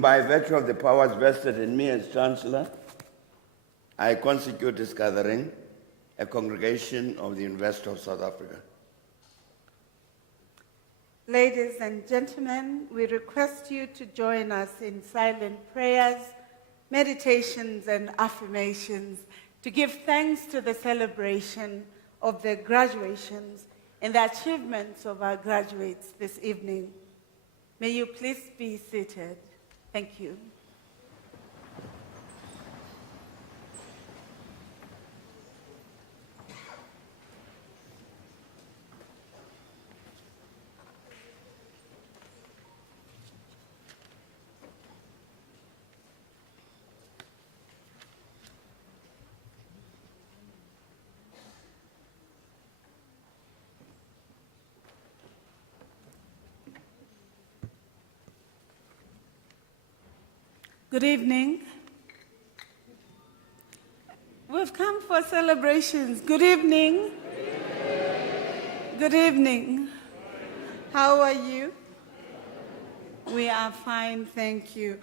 By virtue of the powers vested in me as Chancellor, I constitute this gathering a congregation of the University of South Africa. Ladies and gentlemen, we request you to join us in silent prayers, meditations, and affirmations to give thanks to the celebration of the graduations and the achievements of our graduates this evening. May you please be seated. Thank you. Good evening. We've come for celebrations. Good evening. Good evening. How are you? We are fine, thank you.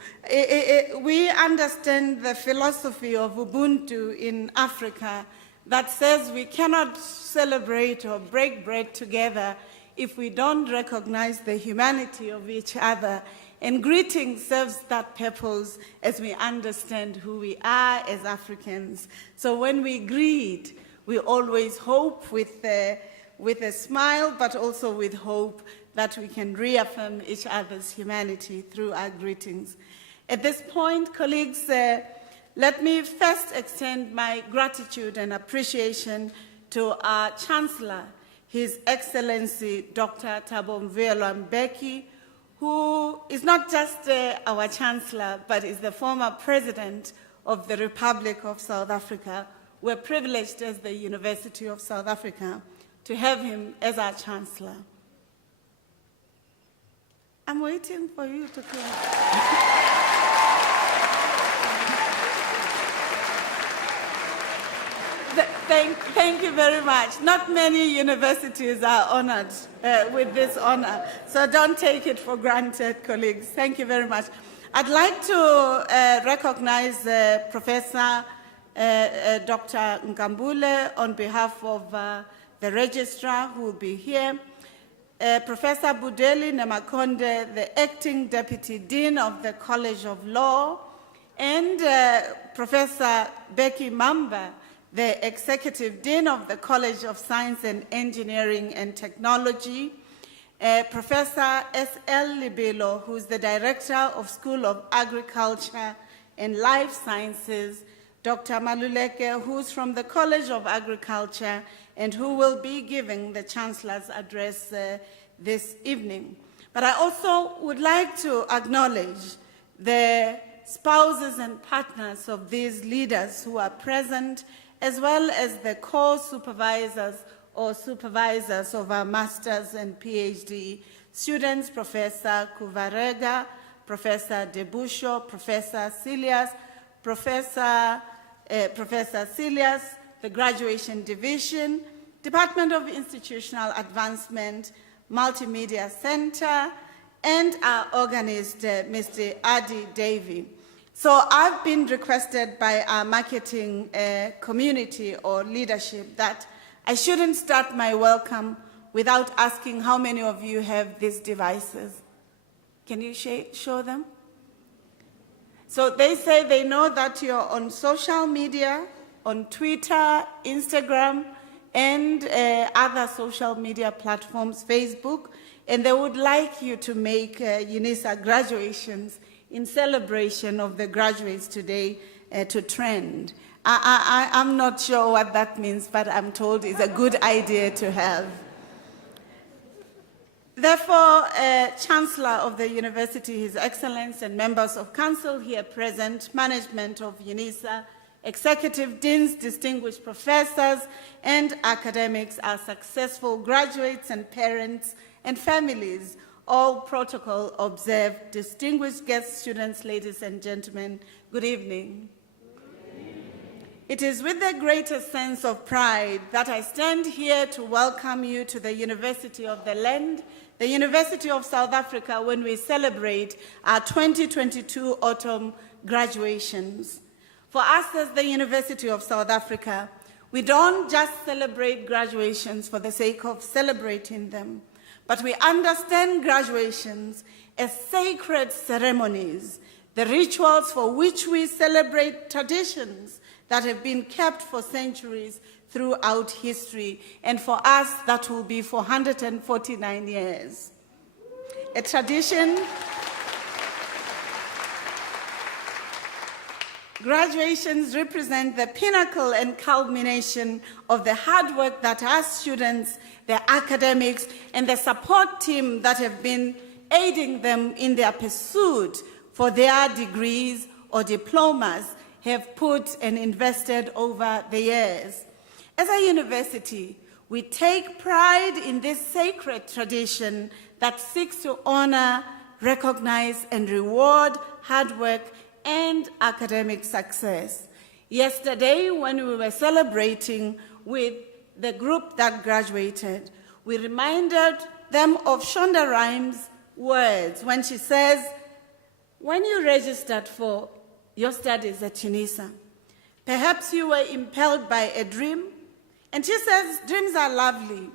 We understand the philosophy of Ubuntu in Africa that says we cannot celebrate or break bread together if we don't recognize the humanity of each other. And greeting serves that purpose as we understand who we are as Africans. So when we greet, we always hope with a smile, but also with hope that we can reaffirm each other's humanity through our greetings. At this point, colleagues, let me first extend my gratitude and appreciation to our Chancellor, His Excellency Dr. Thabo Mbeki, who is not just our Chancellor, but is the former President of the Republic of South Africa. We're privileged as the University of South Africa to have him as our Chancellor. I'm waiting for you to clap. Thank you very much. Not many universities are honored with this honor, so don't take it for granted, colleagues. Thank you very much. I'd like to recognize Professor Dr. Nkambule on behalf of the registrar who will be here. Professor Budeli Nemakonde, the acting Deputy Dean of the College of Law, and Professor Becky Mamba, the Executive Dean of the College of Science and Engineering and Technology, Professor S.L. Libelo, who's the Director of School of Agriculture and Life Sciences, Dr. Maluleke, who's from the College of Agriculture and who will be giving the Chancellor's address this evening. But I also would like to acknowledge the spouses and partners of these leaders who are present, as well as the co-supervisors or supervisors of our master's and PhD students, Professor Kuvarega, Professor Debusho, Professor Silias, Professor Silias, the Graduation Division, Department of Institutional Advancement, Multimedia Center, and our organist, Mr. Adi Davy. So I've been requested by our marketing community or leadership that I shouldn't start my welcome without asking how many of you have these devices. Can you show them? So they say they know that you're on social media, on Twitter, Instagram, and other social media platforms, Facebook, and they would like you to make Unisa graduations in celebration of the graduates today to trend. I'm not sure what that means, but I'm told it's a good idea to have. Therefore, Chancellor of the University, His Excellency, and members of Council here present, management of Unisa, executive deans, distinguished professors, and academics, our successful graduates and parents and families, all protocol observed, distinguished guest students, ladies and gentlemen, good evening. It is with the greatest sense of pride that I stand here to welcome you to the University of the Land, the University of South Africa, when we celebrate our 2022 autumn graduations. For us as the University of South Africa, we don't just celebrate graduations for the sake of celebrating them, but we understand graduations as sacred ceremonies, the rituals for which we celebrate traditions that have been kept for centuries throughout history, and for us that will be 449 years. A tradition. Graduations represent the pinnacle and culmination of the hard work that our students, their academics, and the support team that have been aiding them in their pursuit for their degrees or diplomas have put and invested over the years. As a university, we take pride in this sacred tradition that seeks to honor, recognize, and reward hard work and academic success. Yesterday, when we were celebrating with the group that graduated, we reminded them of Shonda Rhimes' words when she says, when you registered for your studies at Unisa, perhaps you were impelled by a dream. And she says, dreams are lovely,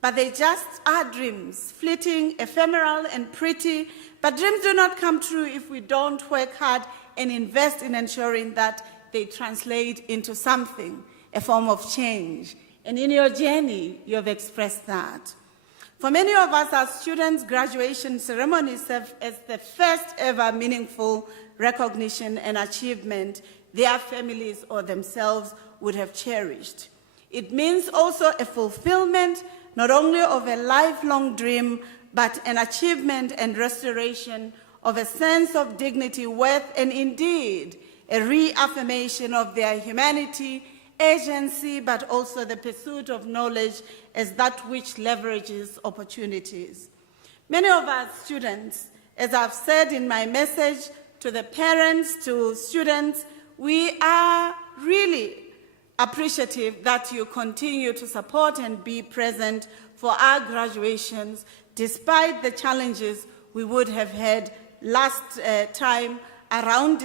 but they just are dreams, fleeting, ephemeral, and pretty. But dreams do not come true if we don't work hard and invest in ensuring that they translate into something, a form of change. And in your journey, you have expressed that. For many of us as students, graduation ceremonies serve as the first ever meaningful recognition and achievement their families or themselves would have cherished. It means also a fulfillment not only of a lifelong dream, but an achievement and restoration of a sense of dignity, worth, and indeed a reaffirmation of their humanity, agency, but also the pursuit of knowledge as that which leverages opportunities. Many of our students, as I've said in my message to the parents, to students, we are really appreciative that you continue to support and be present for our graduations, despite the challenges we would have had last time around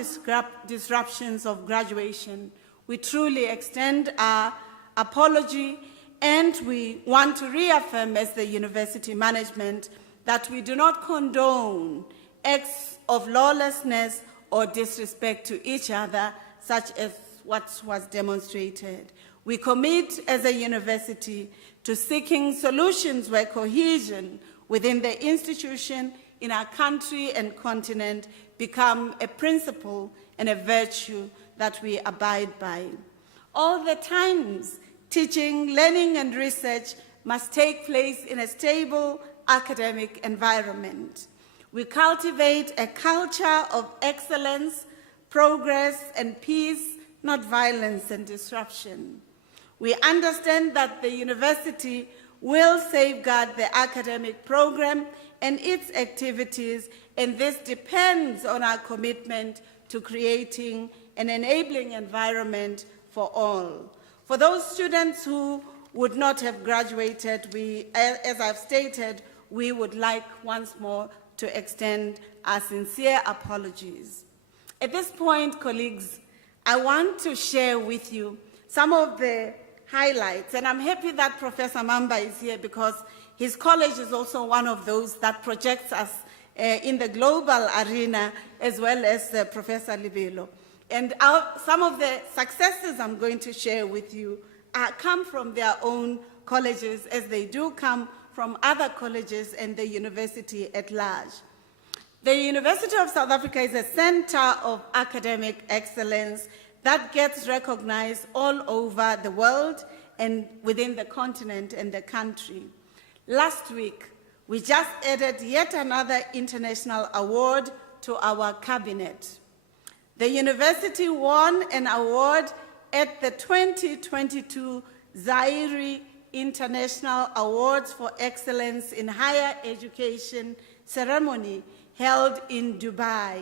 disruptions of graduation. We truly extend our apology, and we want to reaffirm as the university management that we do not condone acts of lawlessness or disrespect to each other, such as what was demonstrated. We commit as a university to seeking solutions where cohesion within the institution, in our country and continent, become a principle and a virtue that we abide by. All the times, teaching, learning, and research must take place in a stable academic environment. We cultivate a culture of excellence, progress, and peace, not violence and disruption. We understand that the university will safeguard the academic program and its activities, and this depends on our commitment to creating an enabling environment for all. For those students who would not have graduated, as I've stated, we would like once more to extend our sincere apologies. At this point, colleagues, I want to share with you some of the highlights, and I'm happy that Professor Mamba is here because his college is also one of those that projects us in the global arena, as well as Professor Libelo. And some of the successes I'm going to share with you come from their own colleges, as they do come from other colleges and the university at large. The University of South Africa is a center of academic excellence that gets recognized all over the world and within the continent and the country. Last week, we just added yet another international award to our cabinet. The university won an award at the 2022 Zaire International Awards for Excellence in Higher Education ceremony held in Dubai.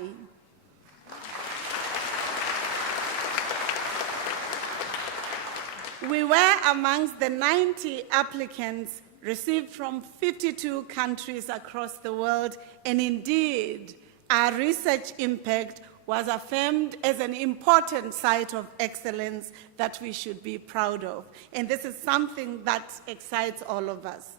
We were amongst the 90 applicants received from 52 countries across the world, and indeed, our research impact was affirmed as an important site of excellence that we should be proud of. And this is something that excites all of us.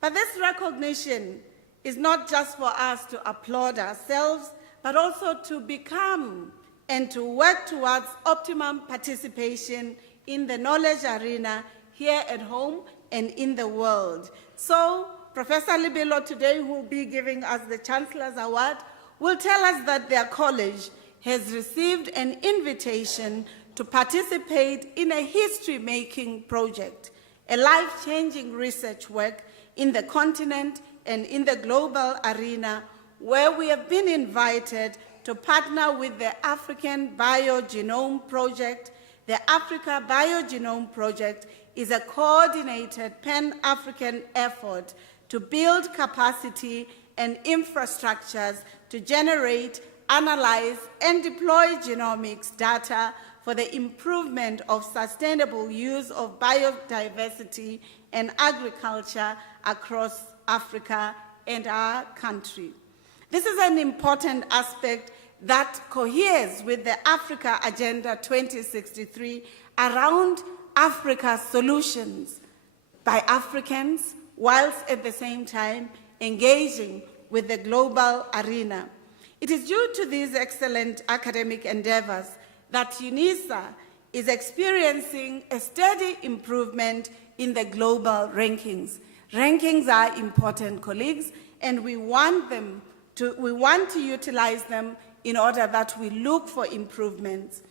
But this recognition is not just for us to applaud ourselves, but also to become and to work towards optimum participation in the knowledge arena here at home and in the world. So, Professor Libelo today, who will be giving us the Chancellor's Award, will tell us that their college has received an invitation to participate in a history-making project, a life-changing research work in the continent and in the global arena, where we have been invited to partner with the African Biogenome Project. The Africa Biogenome Project is a coordinated pan-African effort to build capacity and infrastructures to generate, analyze, and deploy genomics data for the improvement of sustainable use of biodiversity and agriculture across Africa and our country. This is an important aspect that coheres with the Africa Agenda 2063 around Africa's solutions by Africans, whilst at the same time engaging with the global arena. It is due to these excellent academic endeavors that Unisa is experiencing a steady improvement in the global rankings. Rankings are important, colleagues, and we want to utilize them in order that we look for improvements.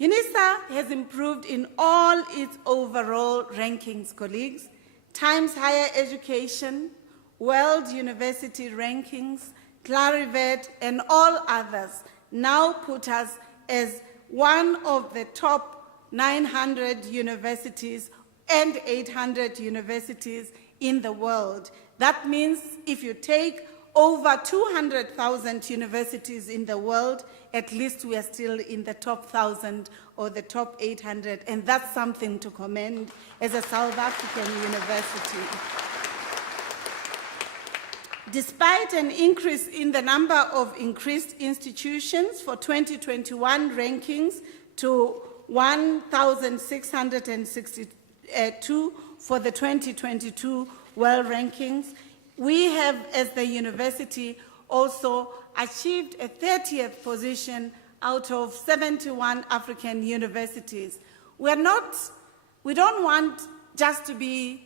Unisa has improved in all its overall rankings, colleagues. Times Higher Education, World University Rankings, Clarivet, and all others now put us as one of the top 900 universities and 800 universities in the world. That means if you take over 200,000 universities in the world, at least we are still in the top 1,000 or the top 800, and that's something to commend as a South African university. Despite an increase in the number of increased institutions for 2021 rankings to 1,662 for the 2022 World Rankings, we have, as the university, also achieved a 30th position out of 71 African universities. We don't want just to be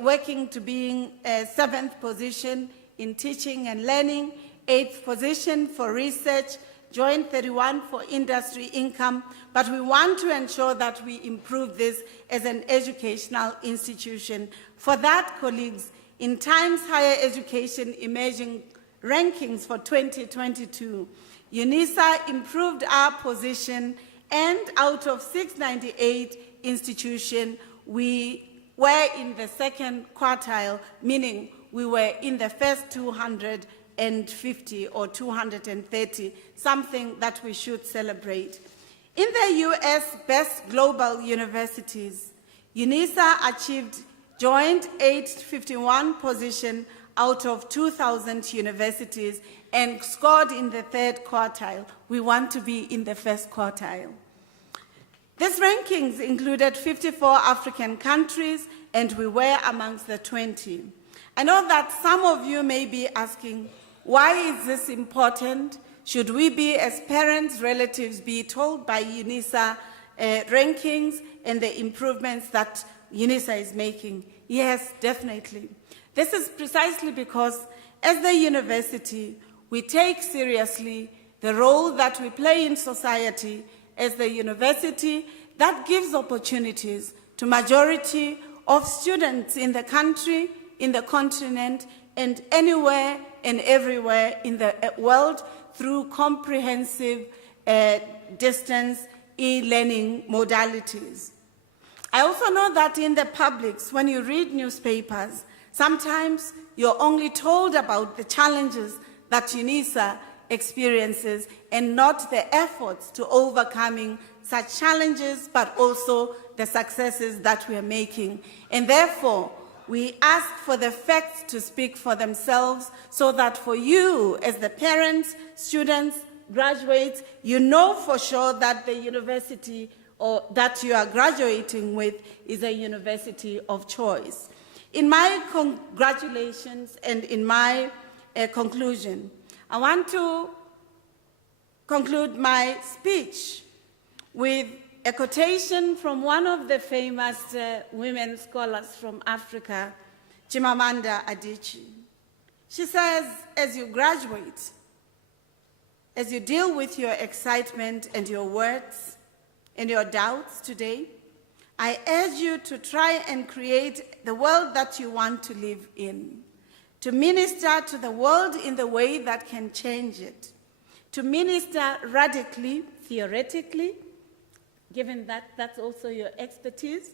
working to being a 7th position in teaching and learning, 8th position for research, joint 31 for industry income, but we want to ensure that we improve this as an educational institution. For that, colleagues, in Times Higher Education Emerging Rankings for 2022, Unisa improved our position, and out of 698 institutions, we were in the second quartile, meaning we were in the first 250 or 230, something that we should celebrate. In the U.S. Best Global Universities, Unisa achieved joint 851 position out of 2,000 universities and scored in the third quartile. We want to be in the first quartile. These rankings included 54 African countries, and we were amongst the 20. I know that some of you may be asking, why is this important? Should we be, as parents, relatives, be told by Unisa rankings and the improvements that Unisa is making? Yes, definitely. This is precisely because, as the university, we take seriously the role that we play in society as the university that gives opportunities to majority of students in the country, in the continent, and anywhere and everywhere in the world through comprehensive distance e-learning modalities. I also know that in the publics, when you read newspapers, sometimes you're only told about the challenges that Unisa experiences and not the efforts to overcoming such challenges, but also the successes that we are making. And therefore, we ask for the facts to speak for themselves so that for you, as the parents, students, graduates, you know for sure that the university or that you are graduating with is a university of choice. In my congratulations and in my conclusion, I want to conclude my speech with a quotation from one of the famous women scholars from Africa, Chimamanda Adichie. She says, as you graduate, as you deal with your excitement and your words and your doubts today, I urge you to try and create the world that you want to live in, to minister to the world in the way that can change it, to minister radically, theoretically, given that that's also your expertise,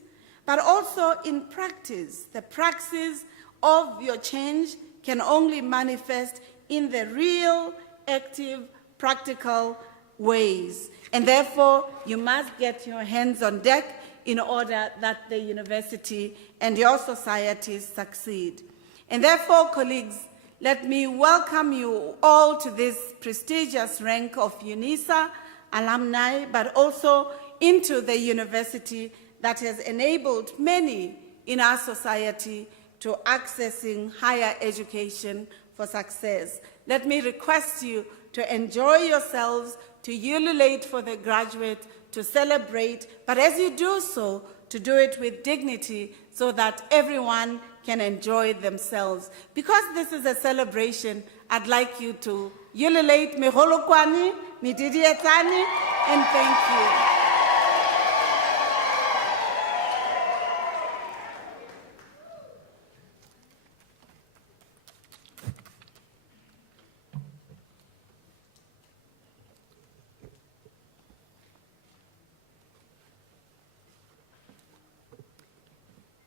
but also in practice. The praxis of your change can only manifest in the real, active, practical ways. And therefore, you must get your hands on deck in order that the university and your societies succeed. And therefore, colleagues, let me welcome you all to this prestigious rank of Unisa alumni, but also into the university that has enabled many in our society to accessing higher education for success. Let me request you to enjoy yourselves, to ululate for the graduate, to celebrate, but as you do so, to do it with dignity so that everyone can enjoy themselves. Because this is a celebration, I'd like you to ululate, meholokwani, mididietani, and thank you.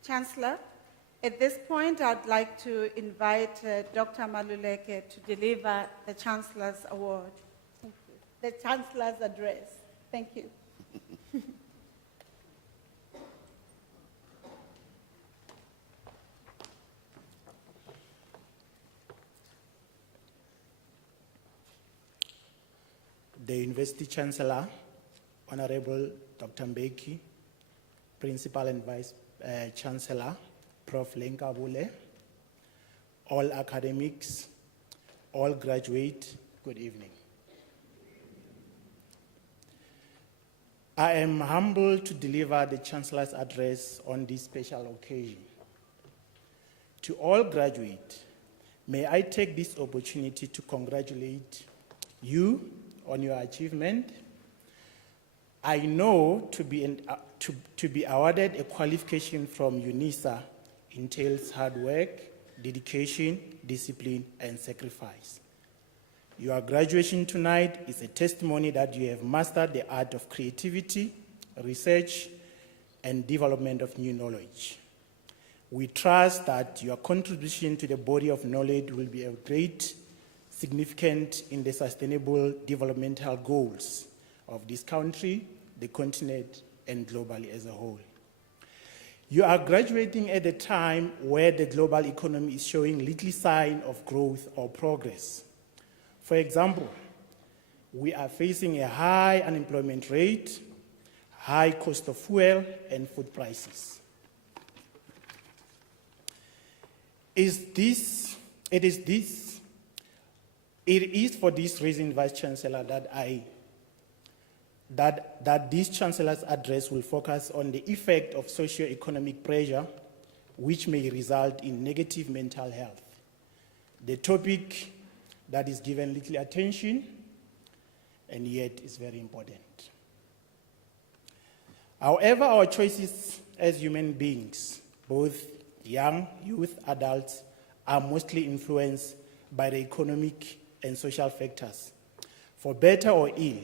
Chancellor, at this point, I'd like to invite Dr. Maluleke to deliver the Chancellor's Award. Thank you. The Chancellor's address. Thank you. The University Chancellor, Honorable Dr. Mbeki, Principal and Vice Chancellor, Prof. Lenkabule, all academics, all graduates, good evening. I am humbled to deliver the Chancellor's address on this special occasion. To all graduates, may I take this opportunity to congratulate you on your achievement. I know to be awarded a qualification from Unisa entails hard work, dedication, discipline, and sacrifice. Your graduation tonight is a testimony that you have mastered the art of creativity, research, and development of new knowledge. We trust that your contribution to the body of knowledge will be of great significance in the sustainable developmental goals of this country, the continent, and globally as a whole. You are graduating at a time where the global economy is showing little sign of growth or progress. For example, we are facing a high unemployment rate, high cost of fuel, and food prices. It is for this reason, Vice Chancellor, that this Chancellor's address will focus on the effect of socio-economic pressure, which may result in negative mental health. The topic that is given little attention, and yet is very important. However, our choices as human beings, both young, youth, adults, are mostly influenced by the economic and social factors, for better or ill.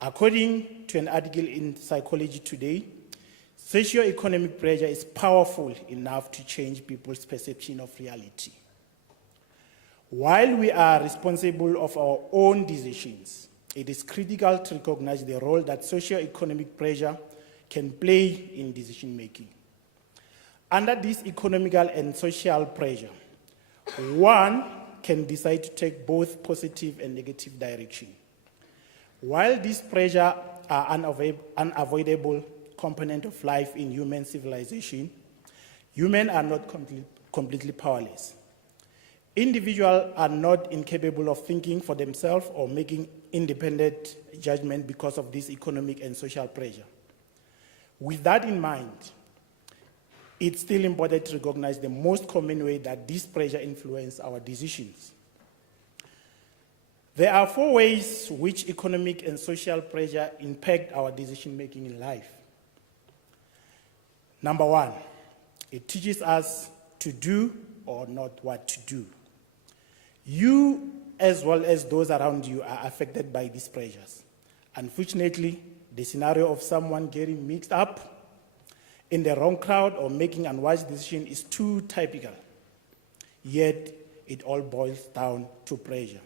According to an article in Psychology Today, socio-economic pressure is powerful enough to change people's perception of reality. While we are responsible of our own decisions, it is critical to recognize the role that socio-economic pressure can play in decision making. Under this economical and social pressure, one can decide to take both positive and negative direction. While these pressures are unavoidable component of life in human civilization, humans are not completely powerless. Individuals are not incapable of thinking for themselves or making independent judgment because of this economic and social pressure. With that in mind, it's still important to recognize the most common way that this pressure influences our decisions. There are 4 ways which economic and social pressure impact our decision-making in life. Number 1, it teaches us to do or not what to do. You, as well as those around you, are affected by these pressures. Unfortunately, the scenario of someone getting mixed up in the wrong crowd or making unwise decision is too typical. Yet, it all boils down to pressure.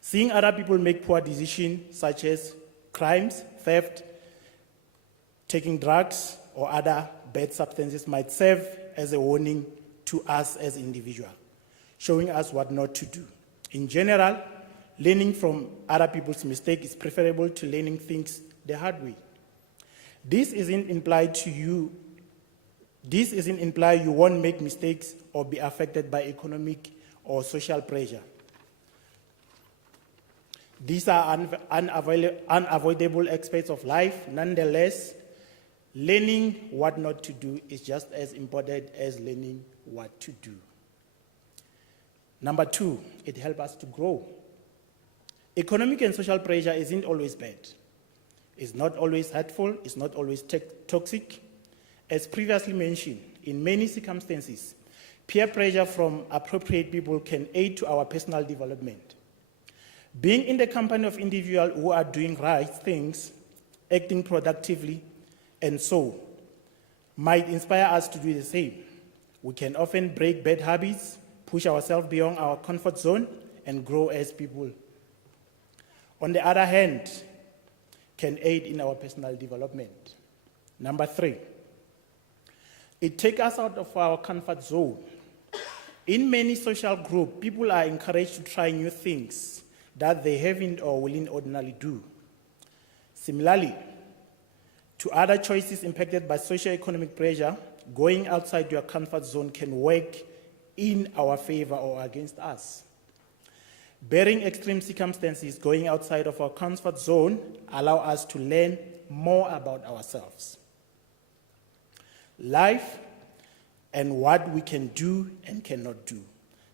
Seeing other people make poor decisions such as crimes, theft, taking drugs, or other bad substances might serve as a warning to us as individuals, showing us what not to do. In general, learning from other people's mistakes is preferable to learning things the hard way. This isn't implied you won't make mistakes or be affected by economic or social pressure. These are unavoidable aspects of life. Nonetheless, learning what not to do is just as important as learning what to do. Number 2, it helps us to grow. Economic and social pressure isn't always bad. It's not always hurtful, it's not always toxic. As previously mentioned, in many circumstances, peer pressure from appropriate people can aid to our personal development. Being in the company of individuals who are doing right things, acting productively, and so might inspire us to do the same. We can often break bad habits, push ourselves beyond our comfort zone, and grow as people. On the other hand, can aid in our personal development. Number 3, it takes us out of our comfort zone. In many social groups, people are encouraged to try new things that they haven't or wouldn't ordinarily do. Similarly, to other choices impacted by socio-economic pressure, going outside your comfort zone can work in our favor or against us. Bearing extreme circumstances, going outside of our comfort zone allow us to learn more about ourselves, life, and what we can do and cannot do.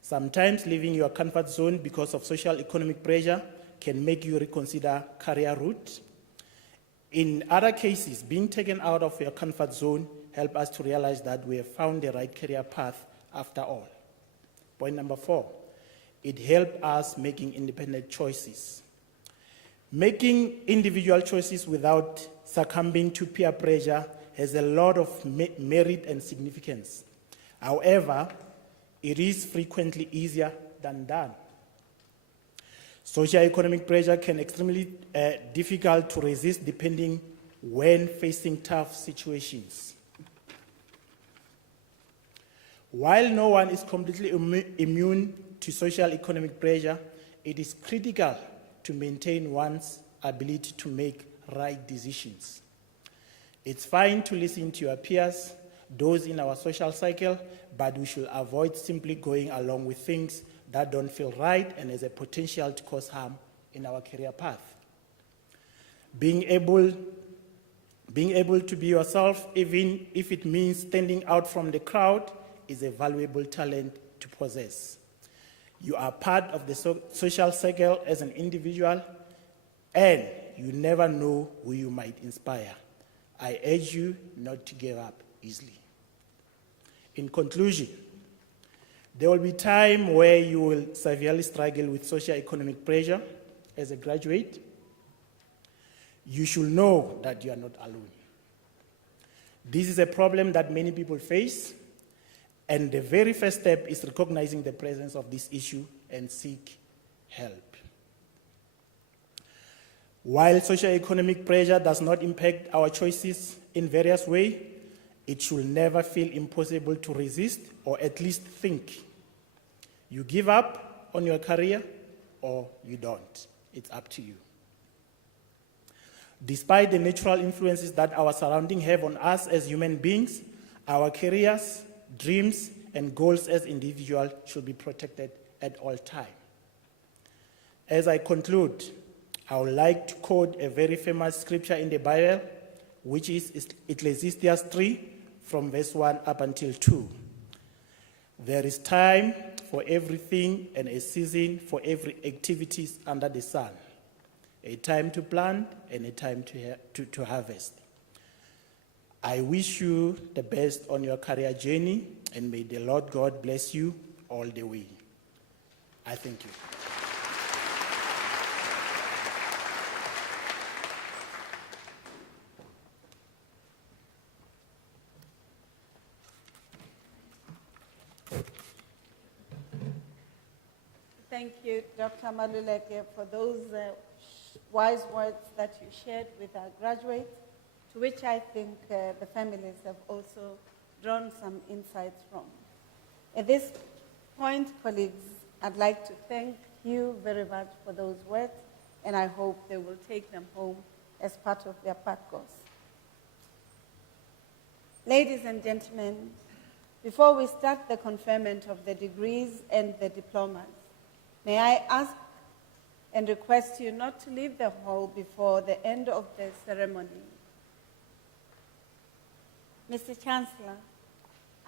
Sometimes leaving your comfort zone because of social economic pressure can make you reconsider career route. In other cases, being taken out of your comfort zone helps us to realize that we have found the right career path after all. Point number 4, it helps us making independent choices. Making individual choices without succumbing to peer pressure has a lot of merit and significance. However, it is frequently easier than done. Socio-economic pressure can be extremely difficult to resist depending when facing tough situations. While no one is completely immune to social economic pressure, it is critical to maintain one's ability to make right decisions. It's fine to listen to your peers, those in our social cycle, but we should avoid simply going along with things that don't feel right and has a potential to cause harm in our career path. Being able to be yourself, even if it means standing out from the crowd, is a valuable talent to possess. You are part of the social circle as an individual, and you never know who you might inspire. I urge you not to give up easily. In conclusion, there will be time where you will severely struggle with socio-economic pressure as a graduate. You should know that you are not alone. This is a problem that many people face, and the very first step is recognizing the presence of this issue and seek help. While socioeconomic pressure does not impact our choices in various ways, it should never feel impossible to resist or at least think. You give up on your career or you don't. It's up to you. Despite the natural influences that our surroundings have on us as human beings, our careers, dreams, and goals as individuals should be protected at all times. As I conclude, I would like to quote a very famous scripture in the Bible, which is Ecclesiastes 3, from verse 1 up until 2. There is time for everything and a season for every activity under the sun, a time to plant and a time to harvest. I wish you the best on your career journey, and may the Lord God bless you all the way. I thank you. Thank you, Dr. Maluleke, for those wise words that you shared with our graduates, to which I think the families have also drawn some insights from. At this point, colleagues, I'd like to thank you very much for those words, and I hope they will take them home as part of their path course. Ladies and gentlemen, before we start the conferment of the degrees and the diplomas, may I ask and request you not to leave the hall before the end of the ceremony. Mr. Chancellor,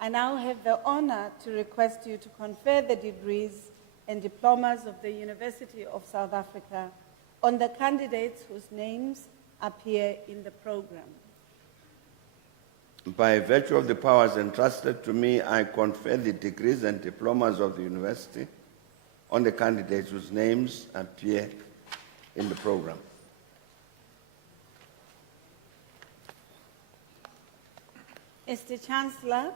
I now have the honor to request you to confer the degrees and diplomas of the University of South Africa on the candidates whose names appear in the program. By virtue of the powers entrusted to me, I confer the degrees and diplomas of the university on the candidates whose names appear in the program. Mr. Chancellor,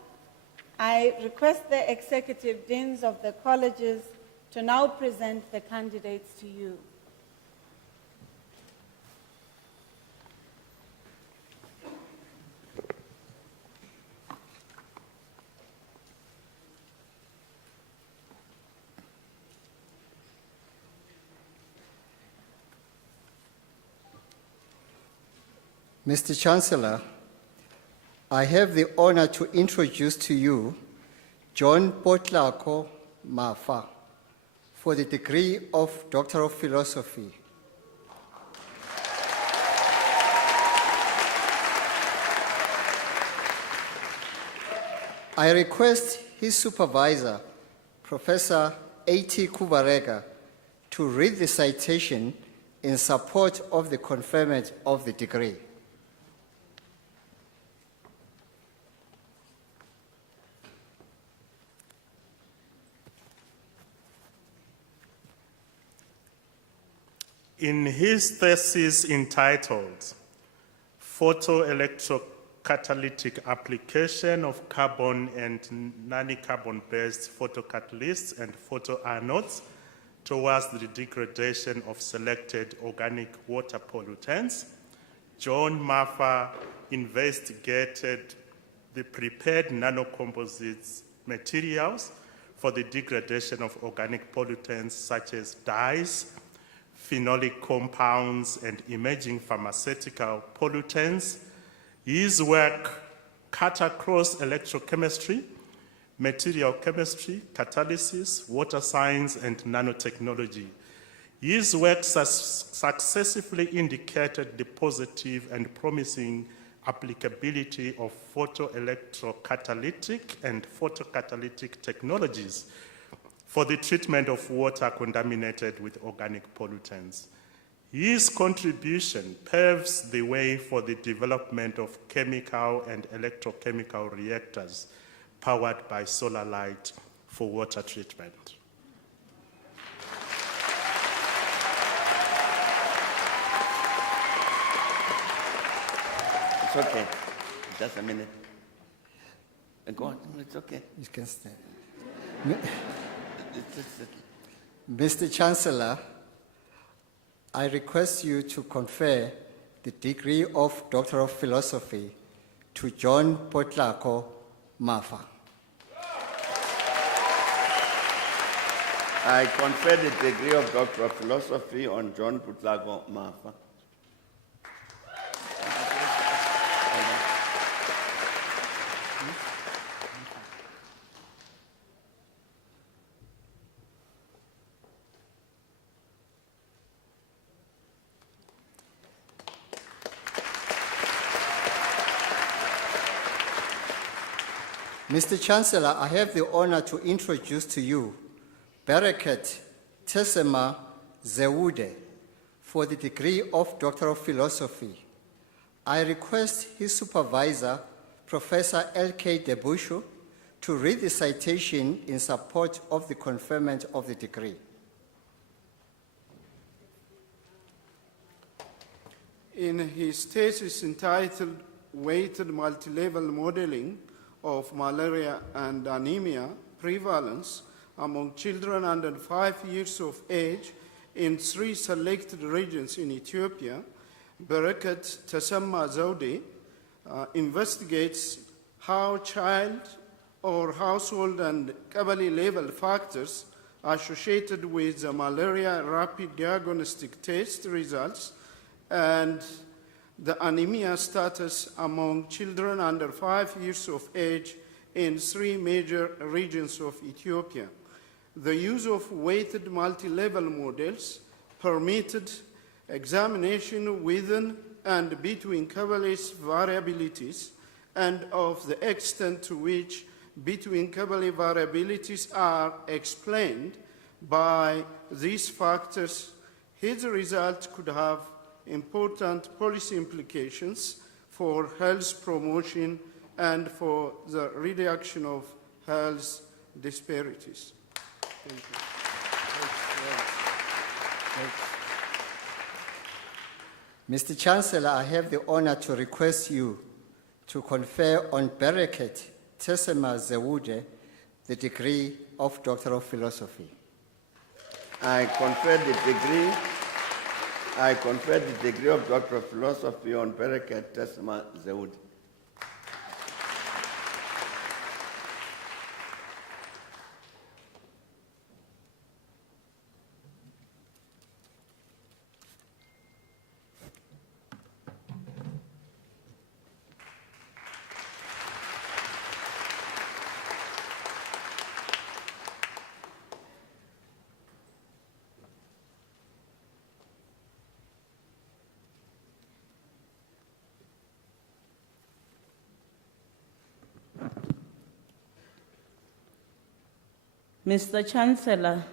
I request the executive deans of the colleges to now present the candidates to you. Mr. Chancellor, I have the honor to introduce to you John Potlako Mafa for the degree of Doctor of Philosophy. I request his supervisor, Professor A.T. Kubarega, to read the citation in support of the conferment of the degree. In his thesis entitled Photoelectrocatalytic Application of Carbon and Non-Carbon-Based Photocatalysts and Photoanodes Towards the Degradation of Selected Organic Water Pollutants, John Mafa investigated the prepared nanocomposites materials for the degradation of organic pollutants such as dyes, phenolic compounds, and emerging pharmaceutical pollutants. His work cut across electrochemistry, material chemistry, catalysis, water science, and nanotechnology. His work successively indicated the positive and promising applicability of photoelectrocatalytic and photocatalytic technologies for the treatment of water contaminated with organic pollutants. His contribution paves the way for the development of chemical and electrochemical reactors powered by solar light for water treatment. It's okay. Just a minute. Go on. It's okay. You can stand. Mr. Chancellor, I request you to confer the degree of Doctor of Philosophy to John Potlako Mafa. I confer the degree of Doctor of Philosophy on John Putlago Mafa. Mr. Chancellor, I have the honor to introduce to you Bereket Tesema Zewude for the degree of Doctor of Philosophy. I request his supervisor, Professor L.K. Debushu, to read the citation in support of the conferment of the degree. In his thesis entitled Weighted Multilevel Modeling of Malaria and Anemia Prevalence among children under 5 years of age in 3 selected regions in Ethiopia, Bereket Tesema Zewde investigates how child or household and Kabali level factors associated with the malaria rapid diagnostic test results and the anemia status among children under 5 years of age in 3 major regions of Ethiopia. The use of weighted multi-level models permitted examination within and between Kabbalist variabilities and of the extent to which between Kabbali variabilities are explained by these factors. His results could have important policy implications for health promotion and for the reduction of health disparities. Thank you. Mr. Chancellor, I have the honor to request you to confer on Bereket Tesema Zewude the degree of Doctor of Philosophy. I confer the degree of Doctor of Philosophy on Bereket Tesema Zewude. Mr. Chancellor,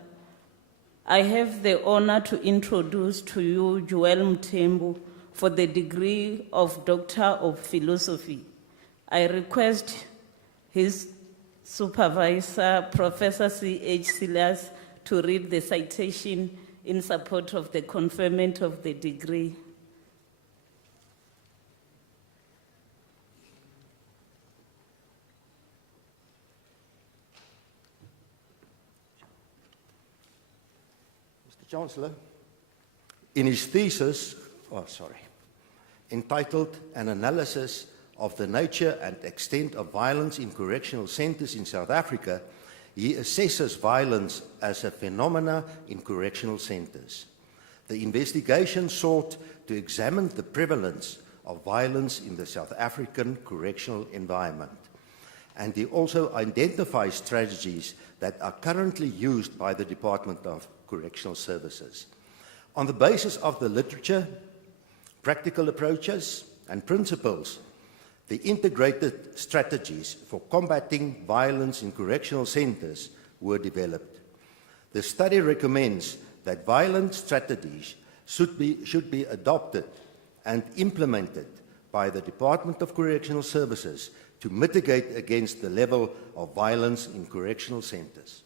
I have the honor to introduce to you Joel Mtembu for the degree of Doctor of Philosophy. I request his supervisor, Professor C.H. Silas, to read the citation in support of the conferment of the degree. Chancellor, in his thesis, entitled An Analysis of the Nature and Extent of Violence in Correctional Centers in South Africa, he assesses violence as a phenomena in correctional centers. The investigation sought to examine the prevalence of violence in the South African correctional environment. And he also identifies strategies that are currently used by the Department of Correctional Services. On the basis of the literature, practical approaches, and principles, the integrated strategies for combating violence in correctional centers were developed. The study recommends that violence strategies should be adopted and implemented by the Department of Correctional Services to mitigate against the level of violence in correctional centers.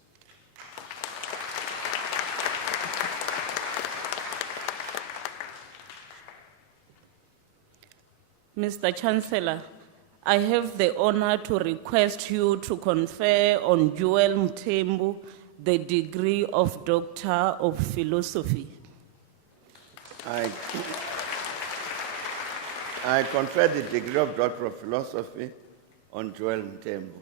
Mr. Chancellor, I have the honor to request you to confer on Joel Mtembu the degree of Doctor of Philosophy. I confer the degree of Doctor of Philosophy on Joel Mtembu.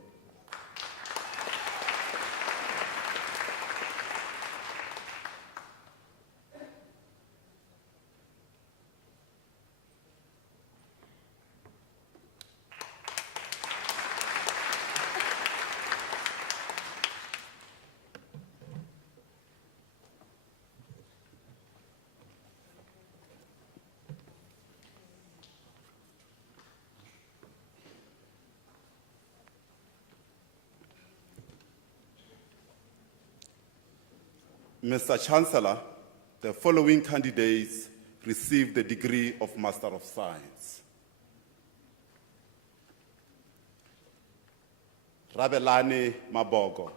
Mr. Chancellor, the following candidates received the degree of Master of Science. Rabelani Mabogo.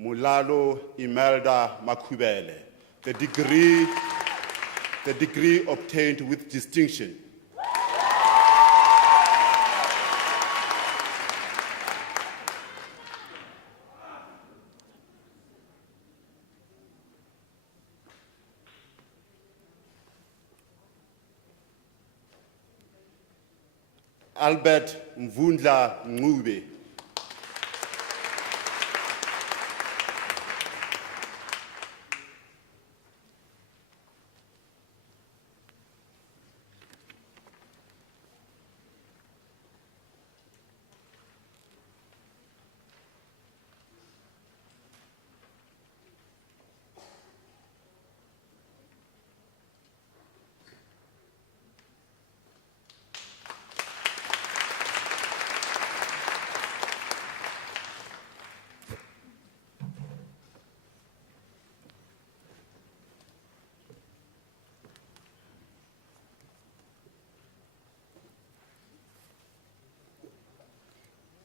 Mulalo Imelda Makubele, the degree obtained with distinction. Albert Mvundla Ngube.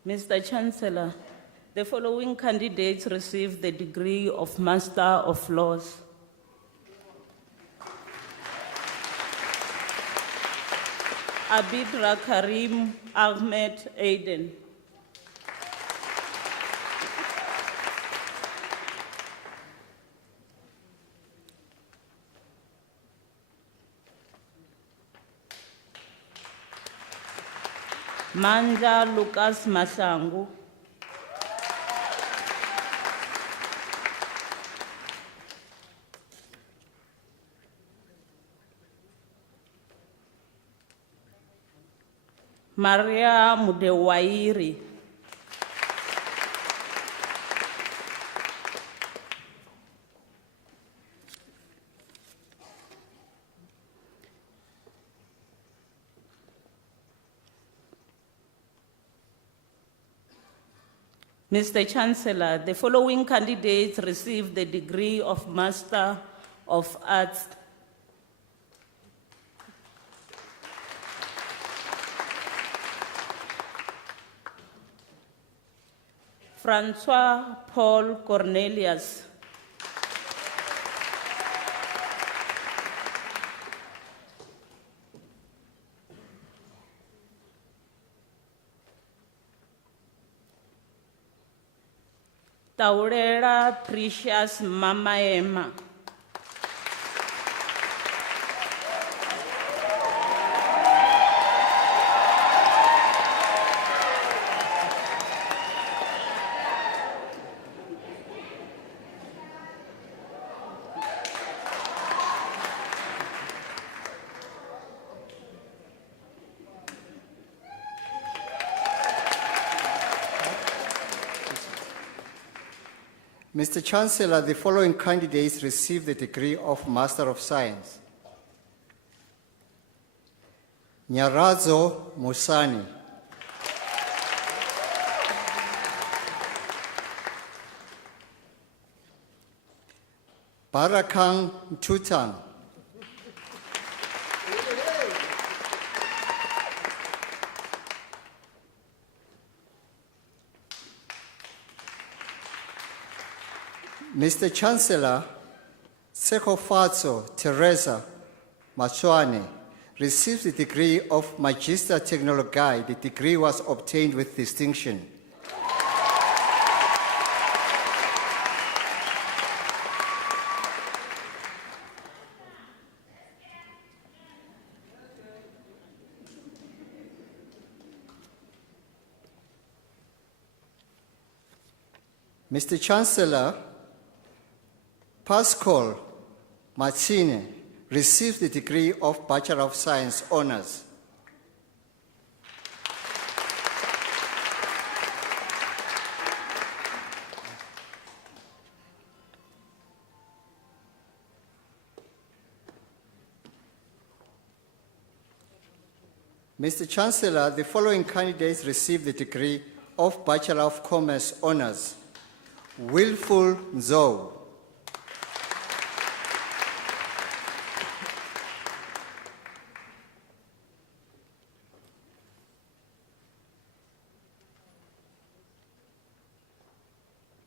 Mr. Chancellor, the following candidates received the degree of Master of Laws. Abidra Karim Ahmed Aiden. Manja Lucas Masangu. Maria Mudewairi. Mr. Chancellor, the following candidates received the degree of Master of Arts. Francois Paul Cornelius. Taurera Precious Mamaema. Mr. Chancellor, the following candidates received the degree of Master of Science. Nyarazo Musani. Barakang Tutang. Mr. Chancellor, Sekofatso Teresa Maswane receives the degree of Magister Technologiae. The degree was obtained with distinction. Mr. Chancellor, Pascal Martine receives the degree of Bachelor of Science Honours. Mr. Chancellor, the following candidates receive the degree of Bachelor of Commerce Honours. Willful Nzo.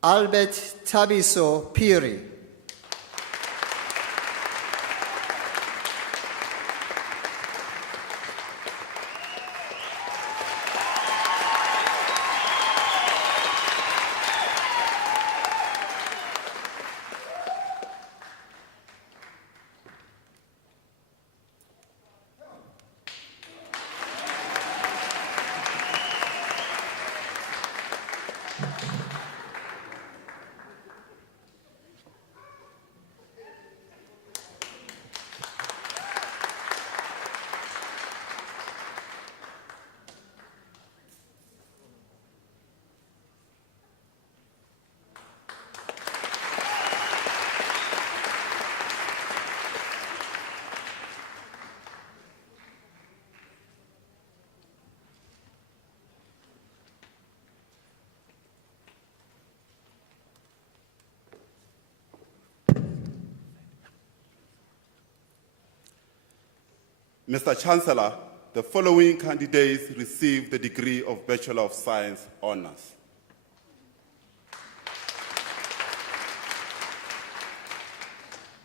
Albert Tabiso Piri. Mr. Chancellor, the following candidates receive the degree of Bachelor of Science Honours.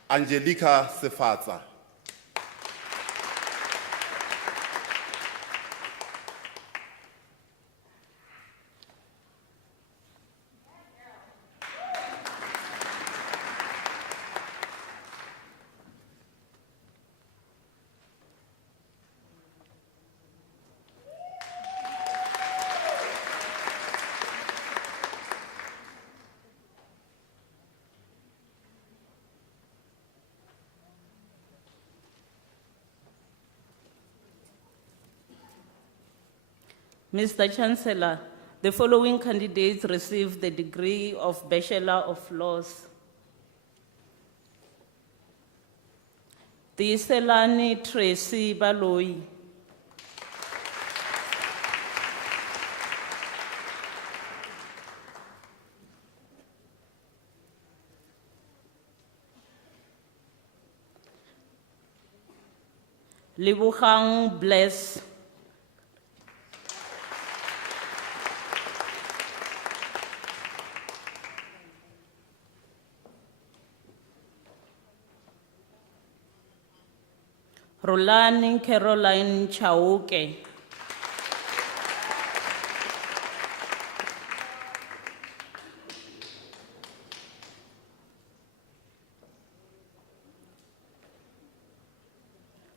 Angelica Sefatsa. Mr. Chancellor, the following candidates receive the degree of Bachelor of Laws. Tiselani Tracy Baloyi. Libuhang Bless. Rolani Caroline Chauke.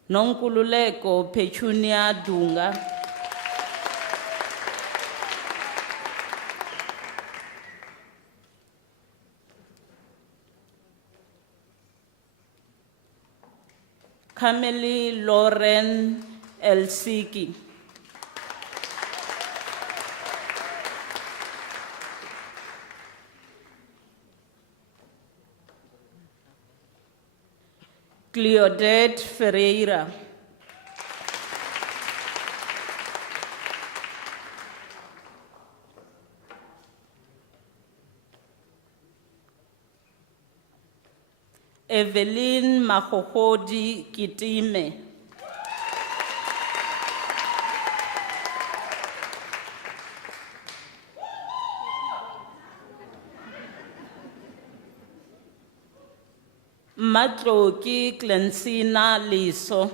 Nonkululeko Petunia Dunga. Camille Lauren Elsiki. Cleodette Ferreira. Evelyn Mahohodi Kitime. Matloki Glensina Liso.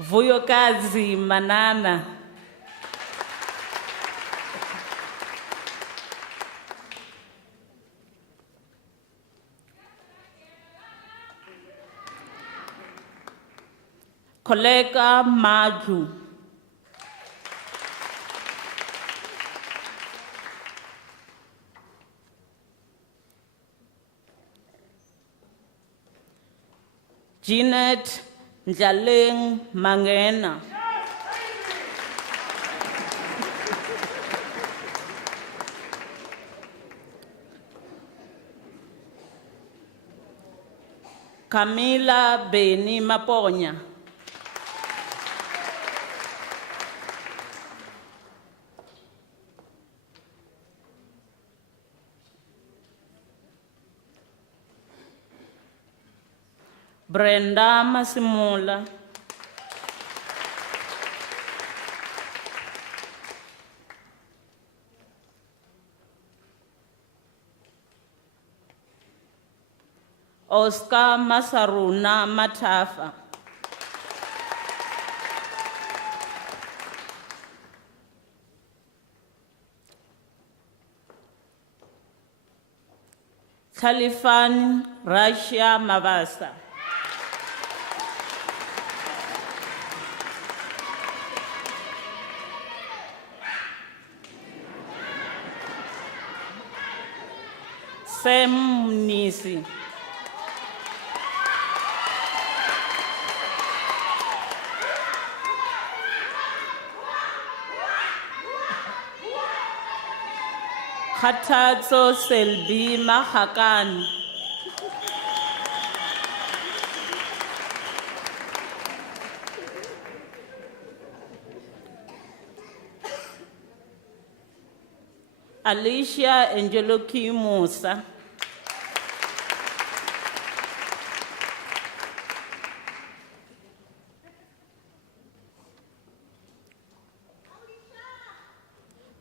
Vuyokazi Manana. Koleka Maju. Jeanette Njaleng Mangena. Camila Beni Maponya. Brenda Masimula. Oscar Masaruna Matafa. Khalifan Russia Mabasa. Sam Nisi. Khatatso Selbi Mahakani. Alicia Angeloki Musa.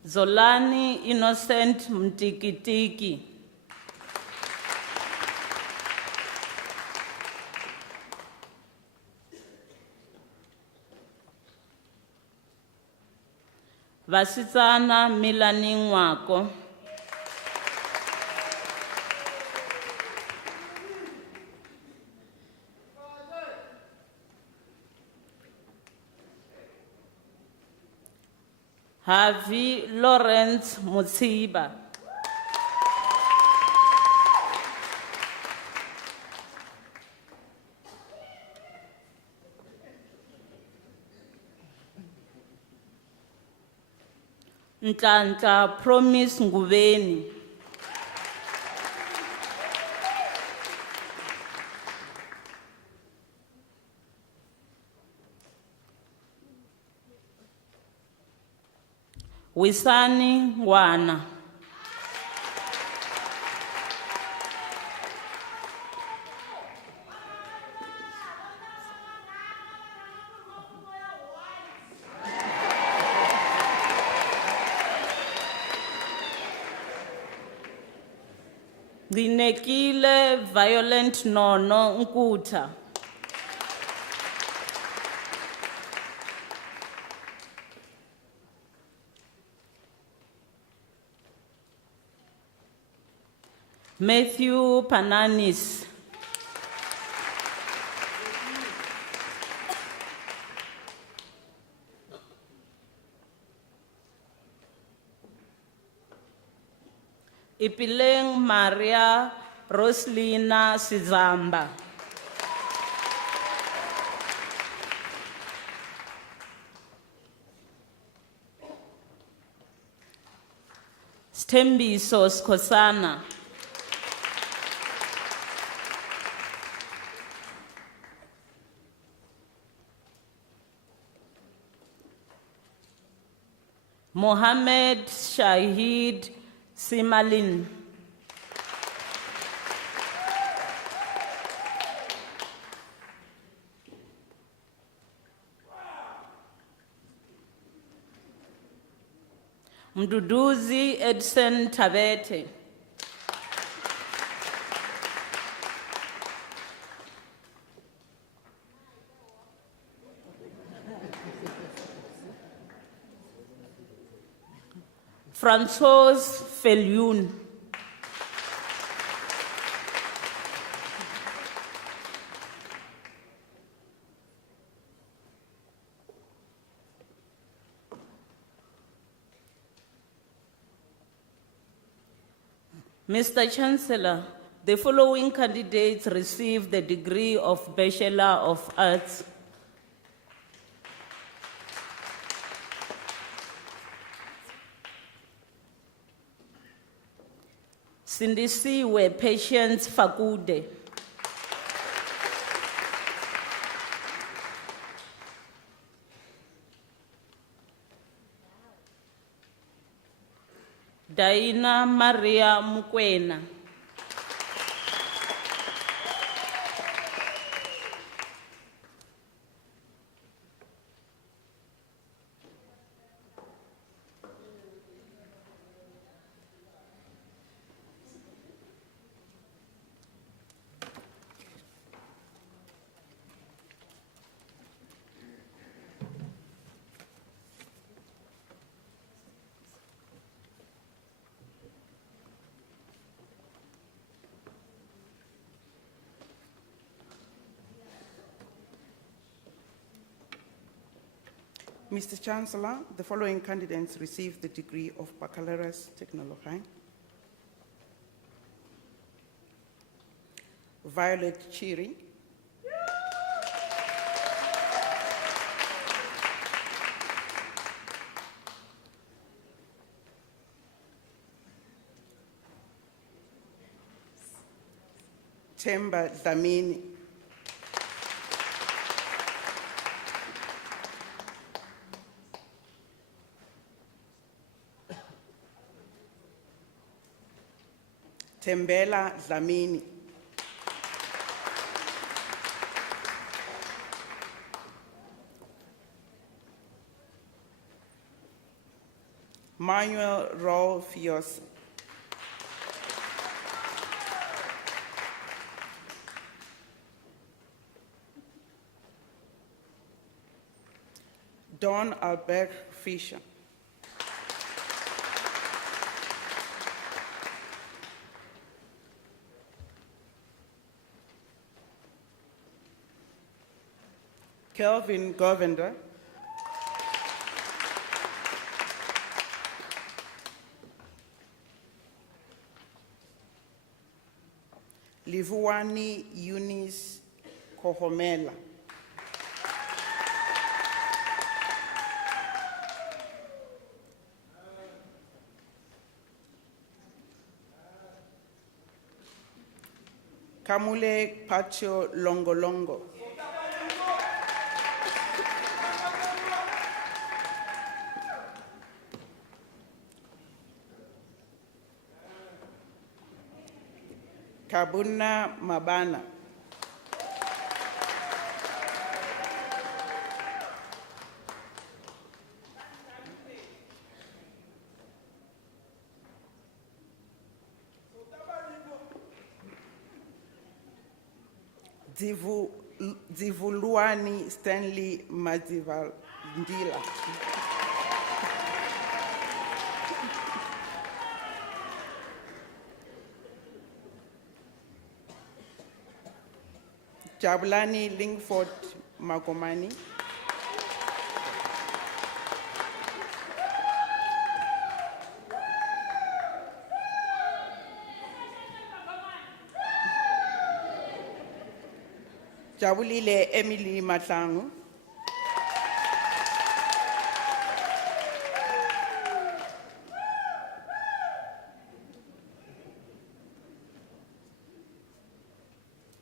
Zolani Innocent Mtikitiki. Vasitsana Milani Nwako. Havi Lawrence Mutsiba. Ntlantla Promise Ngubeni. Wisani Wana. Ginekile Violent Nono Nkuta. Matthew Pananis. Ipileng Maria Roslina Sizamba. Stembiso Skosana. Mohammed Shahid Simalin. Mduduzi Edson Tabete. Francois Felioun. Mr. Chancellor, the following candidates received the degree of Bachelor of Arts. Sindisiwe Patience Fakude. Daina Maria Mukwena. Mr. Chancellor, the following candidates received the degree of Baccalaureus Technology. Violet Chiri. Temba Dlamini. Tembela Dlamini. Manuel Rolfios. Don Albert Fisher. Kelvin Govender. Livuani Eunice Kohomela. Kamule Pacho Longolongo. Kabuna Mabana. Dzivuluani Stanley Mazivandila. Jabulani Lingford Magomani. Jabulile Emily Matlangu.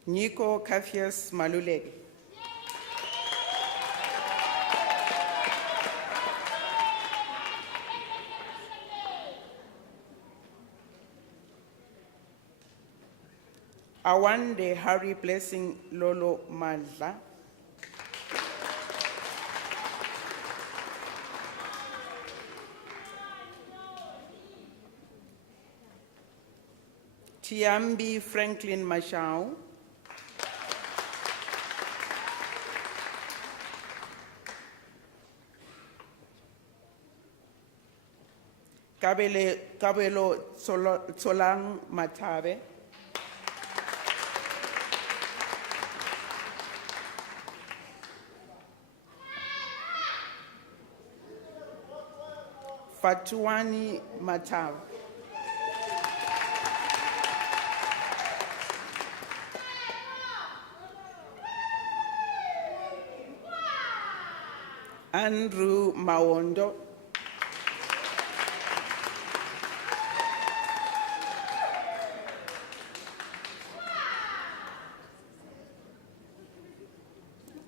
Nico Cafius Malulege. Awande Harry Blessing Lolo Madla. Chiambi Franklin Mashau. Kabelo Solang Matabe. Fatuani Matabe. Andrew Mawondo.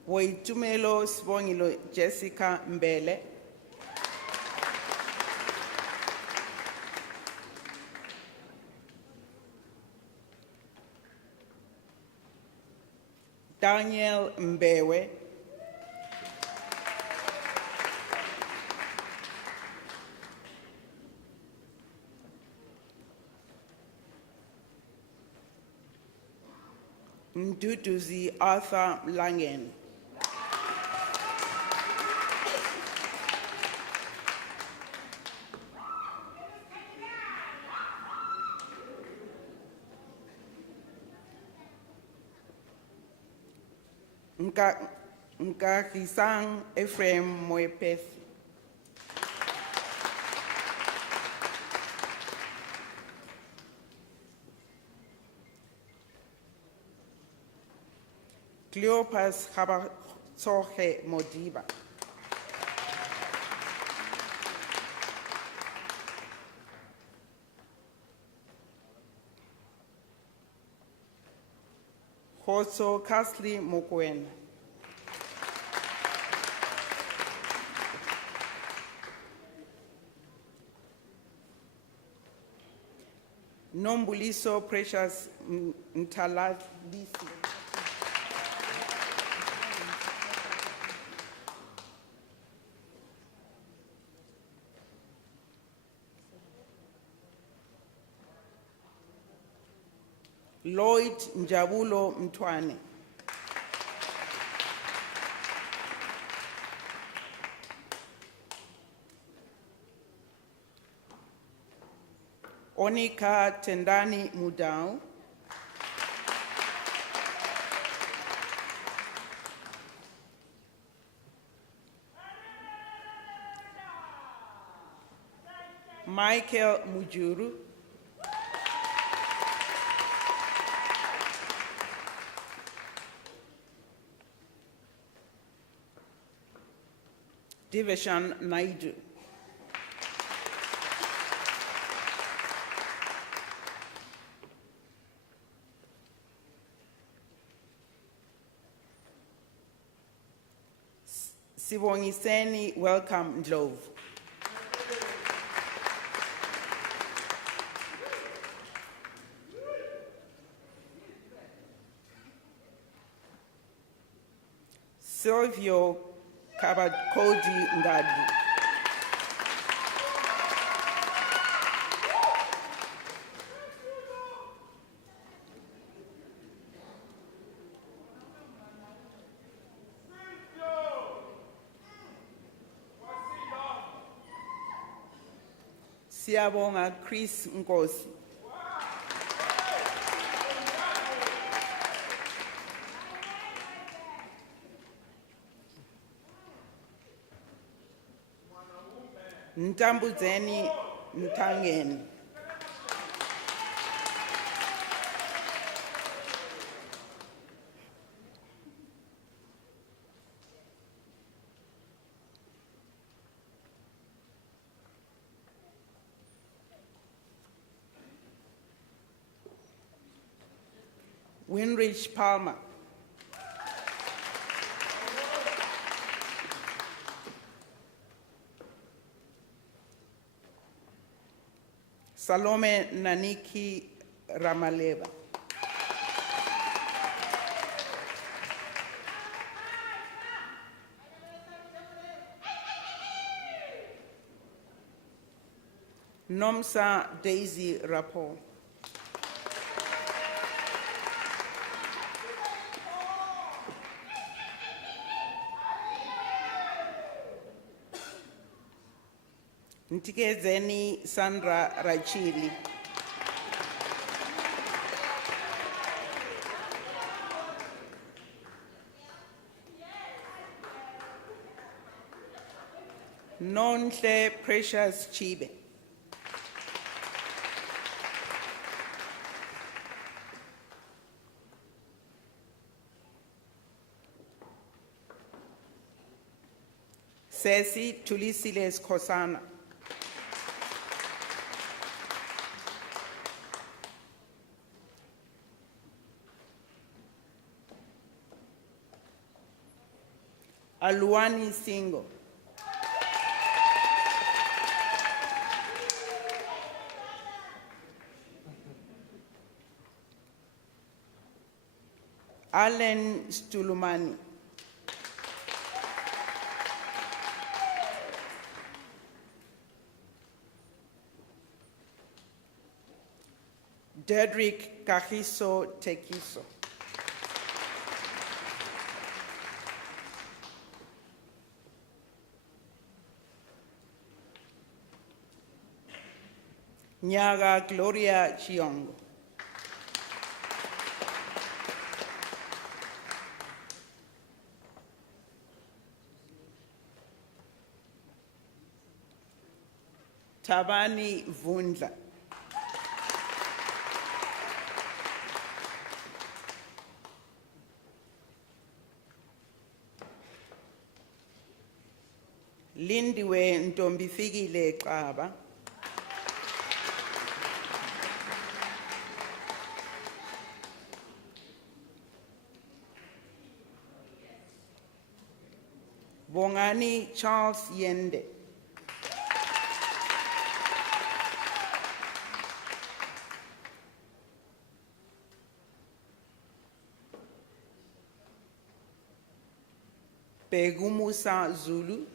Woitumelo Sibongile Jessica Mbele. Daniel Mbewe. Nduduzi Arthur Langen. Nkagisang Ephraim Moepeth. Cleopas Habatsoge Modiba. Hoso Kasli Mokwena. Nombuliso Precious Ntaladisi. Lloyd Njabulo Mtwane. Onika Tendani Mudau. Michael Mujuru. Diveshan Naidu. Sibongiseni Welcome Ndlovu. Silvio Kabakodi Ngadu. Siyabonga Chris Nkosi. Ntambuzeni Ntangeni. Winrich Palmer. Salome Naniki Ramaleva. Nomsa Daisy Rapport. Ntikezeni Sandra Rachili. Nonhle Precious Chibe. Sesi Tulisile Skosana. Aluani Singo. Allen Stulumani. Dedrick Kahiso Tekiso. Nyaga Gloria Chiongo. Tabani Vundla. Lindiwe Ntombifikile Xaba. Bongani Charles Yende. Pegumusa Zulu.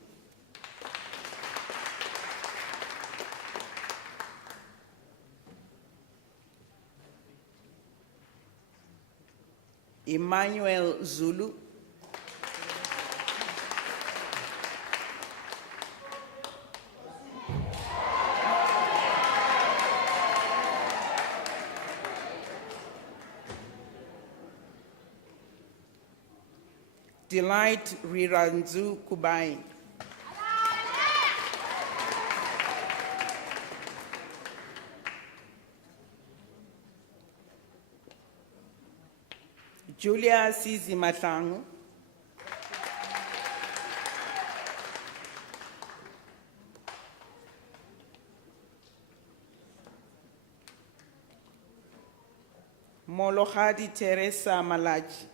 Emmanuel Zulu. Delight Riranzu Kubai. Julia Sizi Matlangu. Molohadi Teresa Malachi.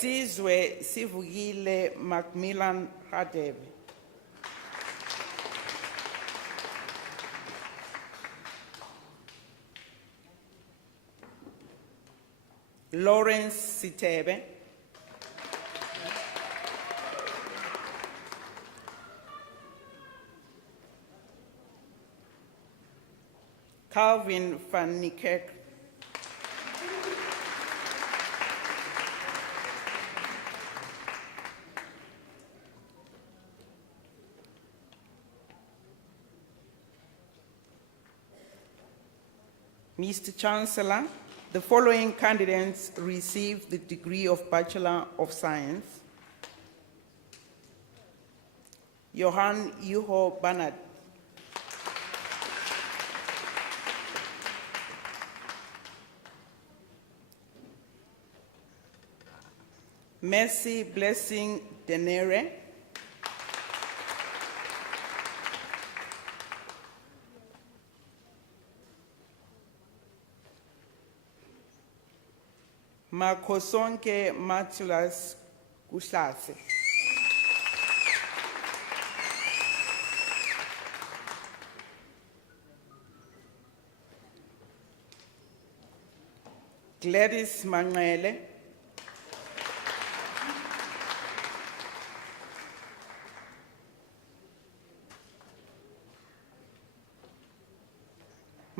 Sizwe Sivugile Macmillan Radebe. Lawrence Sitebe. Calvin van Niekerk. Mr. Chancellor, the following candidates received the degree of Bachelor of Science. Johan Yuho Bernard. Mercy Blessing Denere. Makosonke Matulas Kuhlase. Gladys Mangele.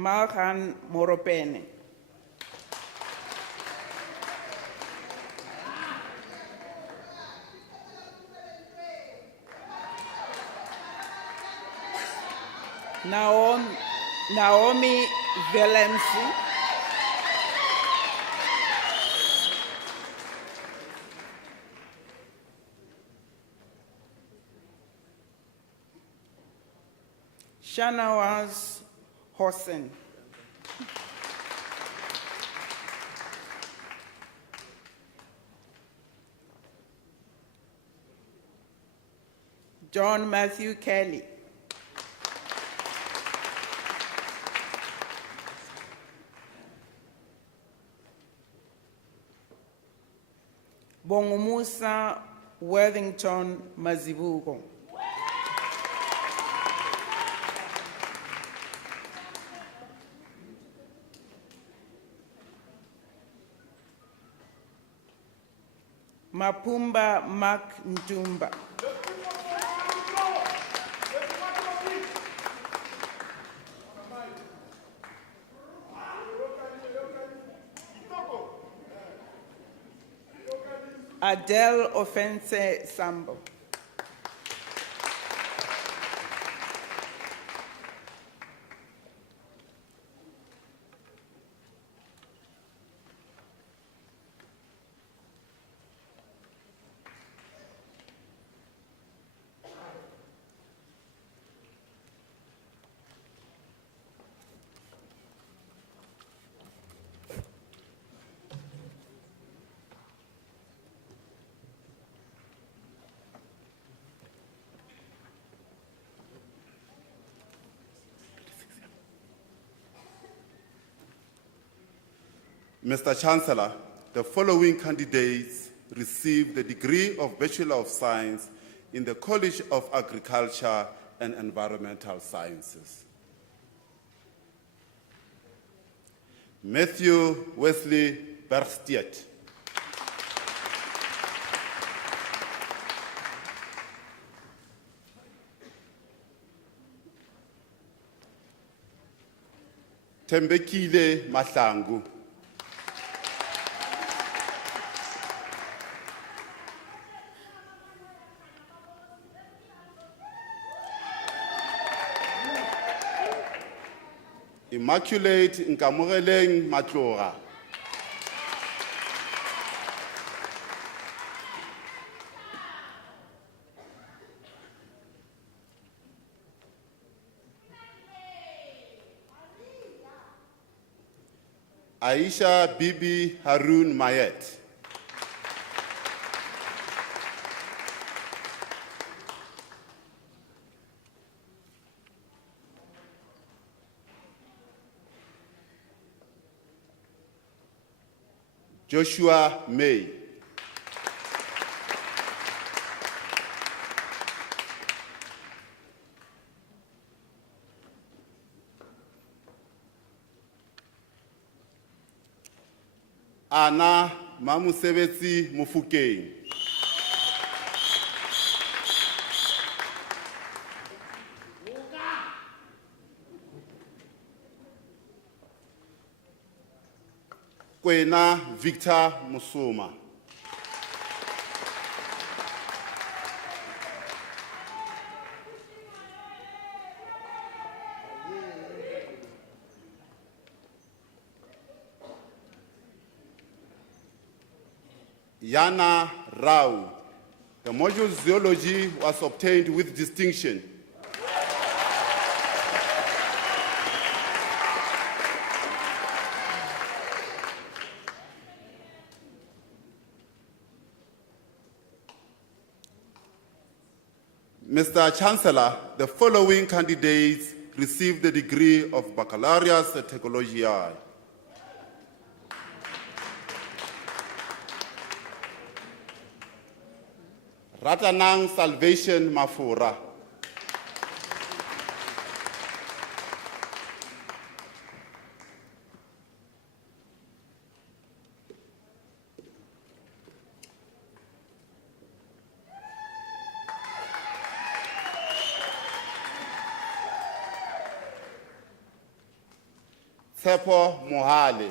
Malhan Moropene. Naomi Willemse. Shanawaz Hossein. John Matthew Kelly. Bongumusa Worthington Mazibuko. Mapumba Mark Ntumba. Adele Offense Sambo. Mr. Chancellor, the following candidates received the degree of Bachelor of Science in the College of Agriculture and Environmental Sciences. Matthew Wesley Bergstedt. Tembekile Mahlangu. Immaculate Nkamogeleng Matlora. Aisha Bibi Harun Mayet. Joshua May. Anna Mamusebetsi Mufukeng. Kwena Victor Musuma. Yana Rao. The module Zoology was obtained with distinction. Mr. Chancellor, the following candidates received the degree of Baccalaureus Theologiae. Ratanang Salvation Mafura. Tshepo Mohale.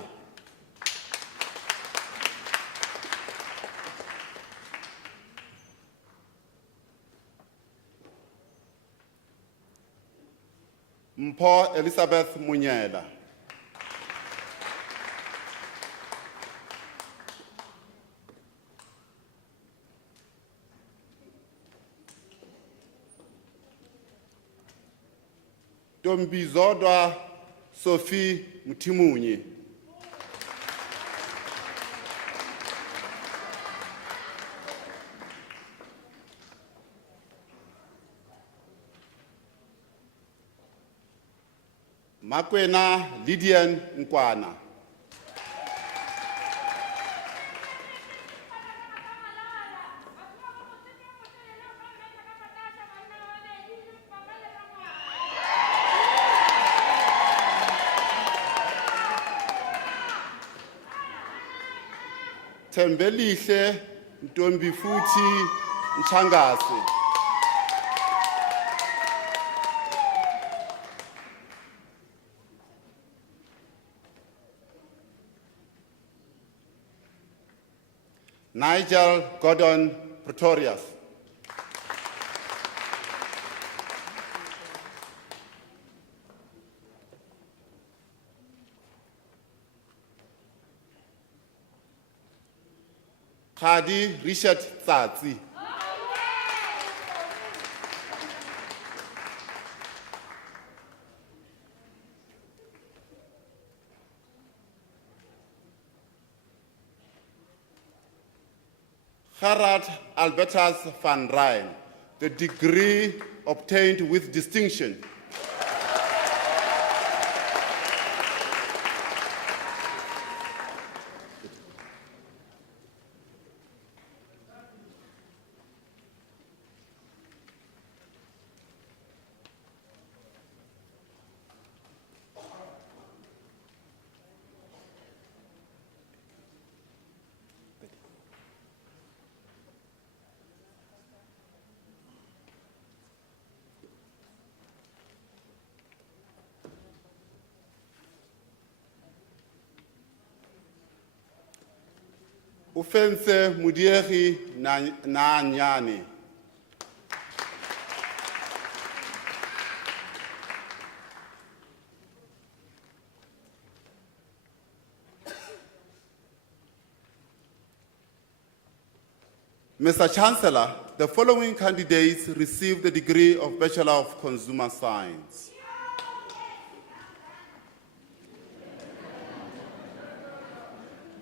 Mpho Elizabeth Munyela. Tombizodwa Sophie Mutimunye. Makwena Lydian Nkwana. Thembelihle Ntombi futhi Mchangase. Nigel Gordon Pretorius. Khadi Richard Tsatsi. Gerard Albertus van Rijn, the degree obtained with distinction. Ufense Mudieri Nanyani. Mr. Chancellor, the following candidates received the degree of Bachelor of Consumer Science.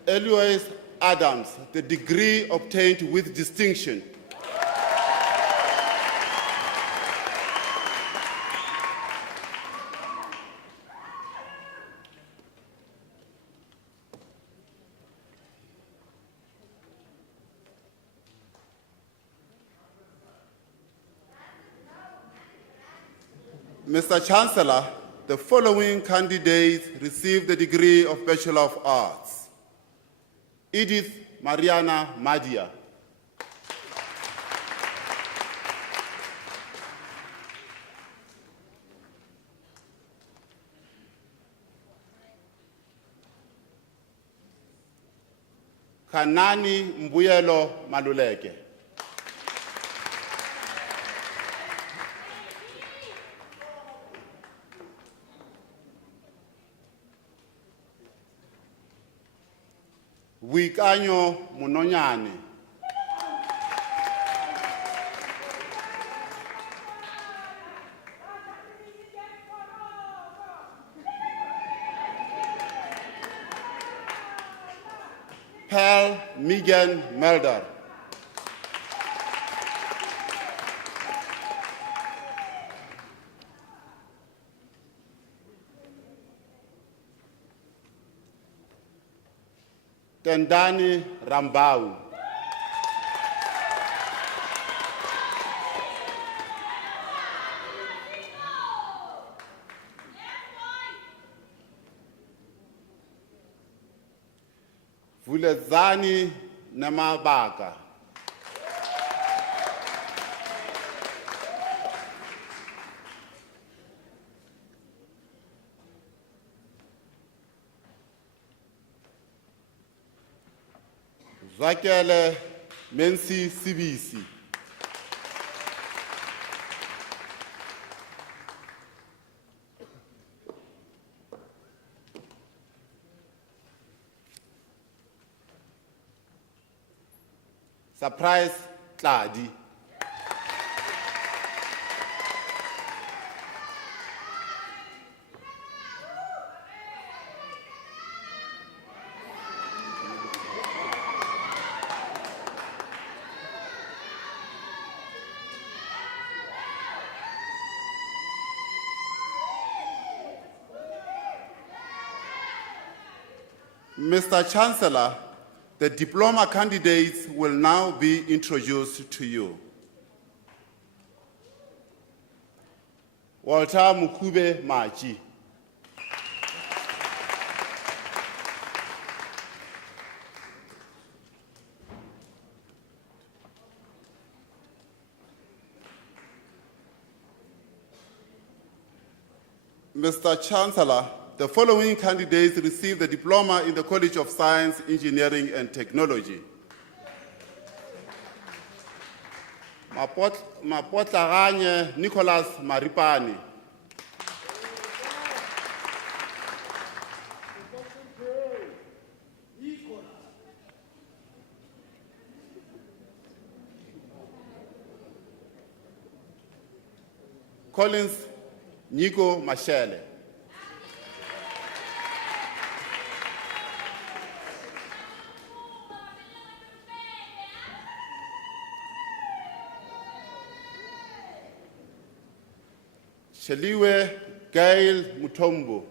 Eloise Adams, the degree obtained with distinction. Mr. Chancellor, the following candidates received the degree of Bachelor of Arts. Edith Mariana Madia. Kanani Mbuyelo Maluleke. Wikanyo Munonyane. Pearl Megan Melder. Tendani Rambau. Vulezani Namabaka. Zwakele Mensi Sibisi. Surprise Tladi. Mr. Chancellor, the diploma candidates will now be introduced to you. Walter Mukube Maji. Mr. Chancellor, the following candidates received the diploma in the College of Science, Engineering and Technology. Mapotlaganye Nicholas Maripani. Collins Nico Mashele. Sheliwe Gail Mutombo.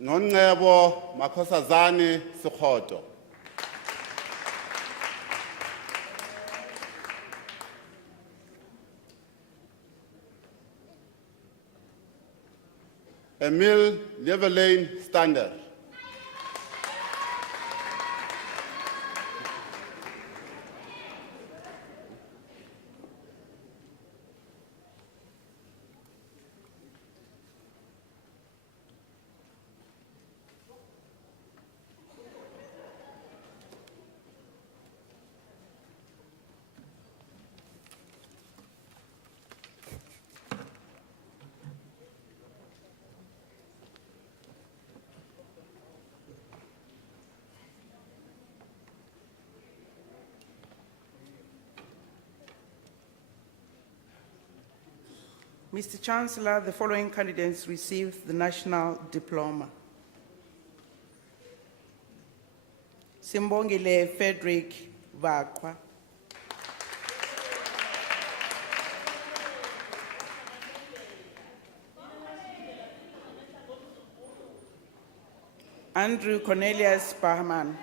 Nongebo Makosazane Sukhoto. Emil Levelane Standard. Mr. Chancellor, the following candidates received the national diploma. Simbongile Frederick Vakwa. Andrew Cornelius Bahman.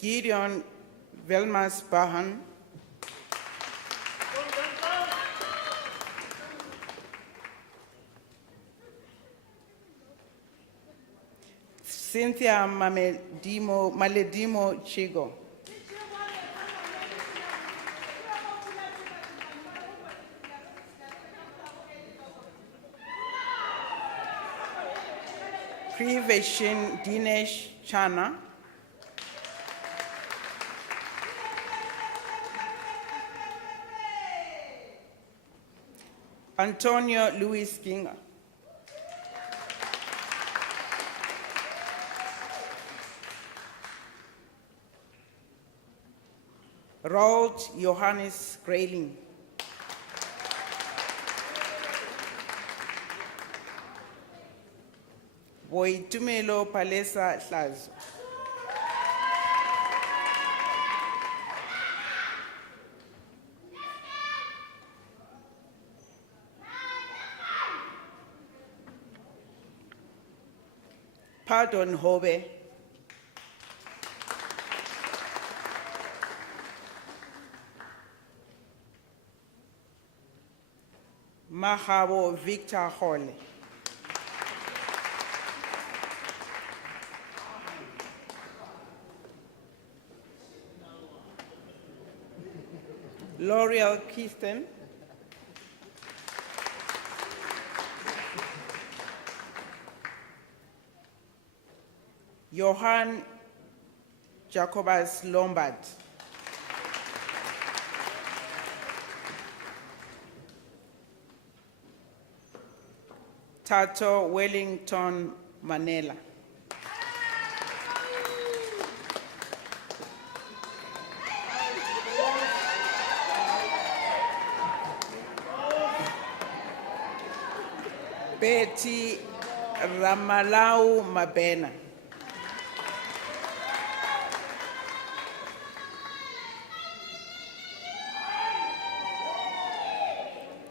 Gideon Velmas Bahan. Cynthia Maledimo Chigo. Privation Dinesh Chana. Antonio Luis Ginga. Roald Johannes Grayling. Boitumelo Palesa Hlazo. Pardon Hobe. Mahabo Victor Hall. L'Oreal Kirsten, Johann Jacobus Lombard, Tato Wellington Manela, Betty Ramalau Mabena,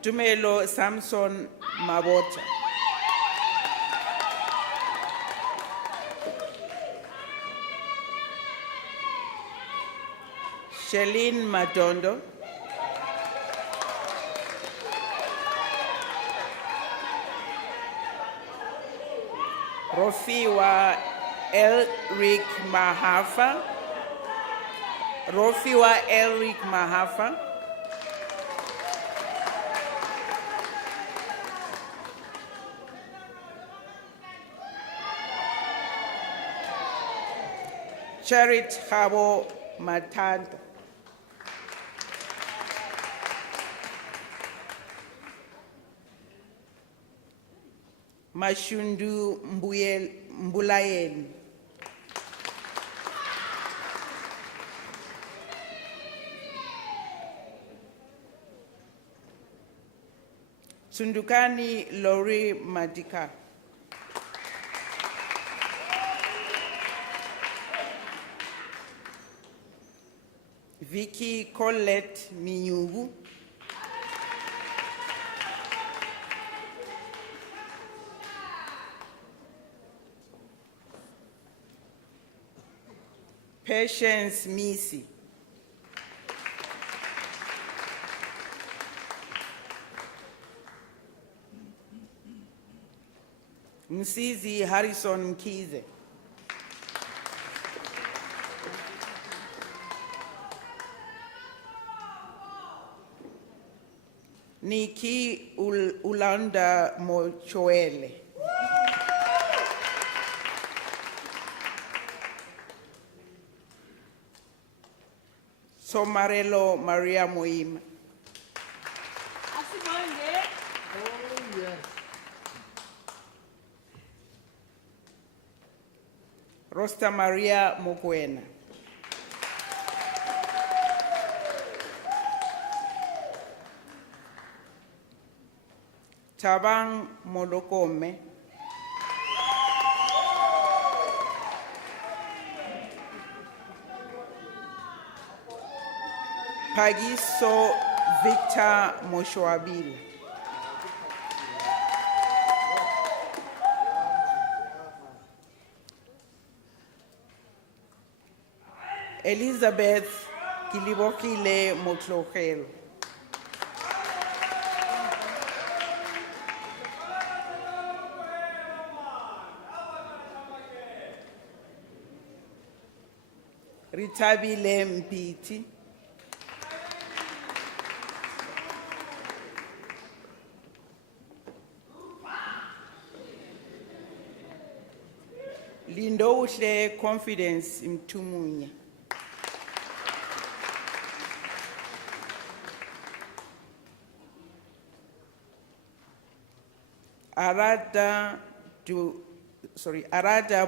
Tumelo Samson Mabota, Shelin Madondo, Rofiwa Elric Mahafa, Rofiwa Elric Mahafa, Charit Habo Matanda, Mashundu Mbulayeni, Sundukani Lori Madika, Vicky Colette Minyugu, Patience Misi, Msizi Harrison Mkize, Niki Ulanda Mochoele, Somarelo Maria Moima, Rosta Maria Mokwena, Tabang Molokome, Pagiso Victor Moshoabile, Elizabeth Kilibokile Motlogelo, Ritabile Mpiti, Lindouhle Confidence Mtumunya, Arada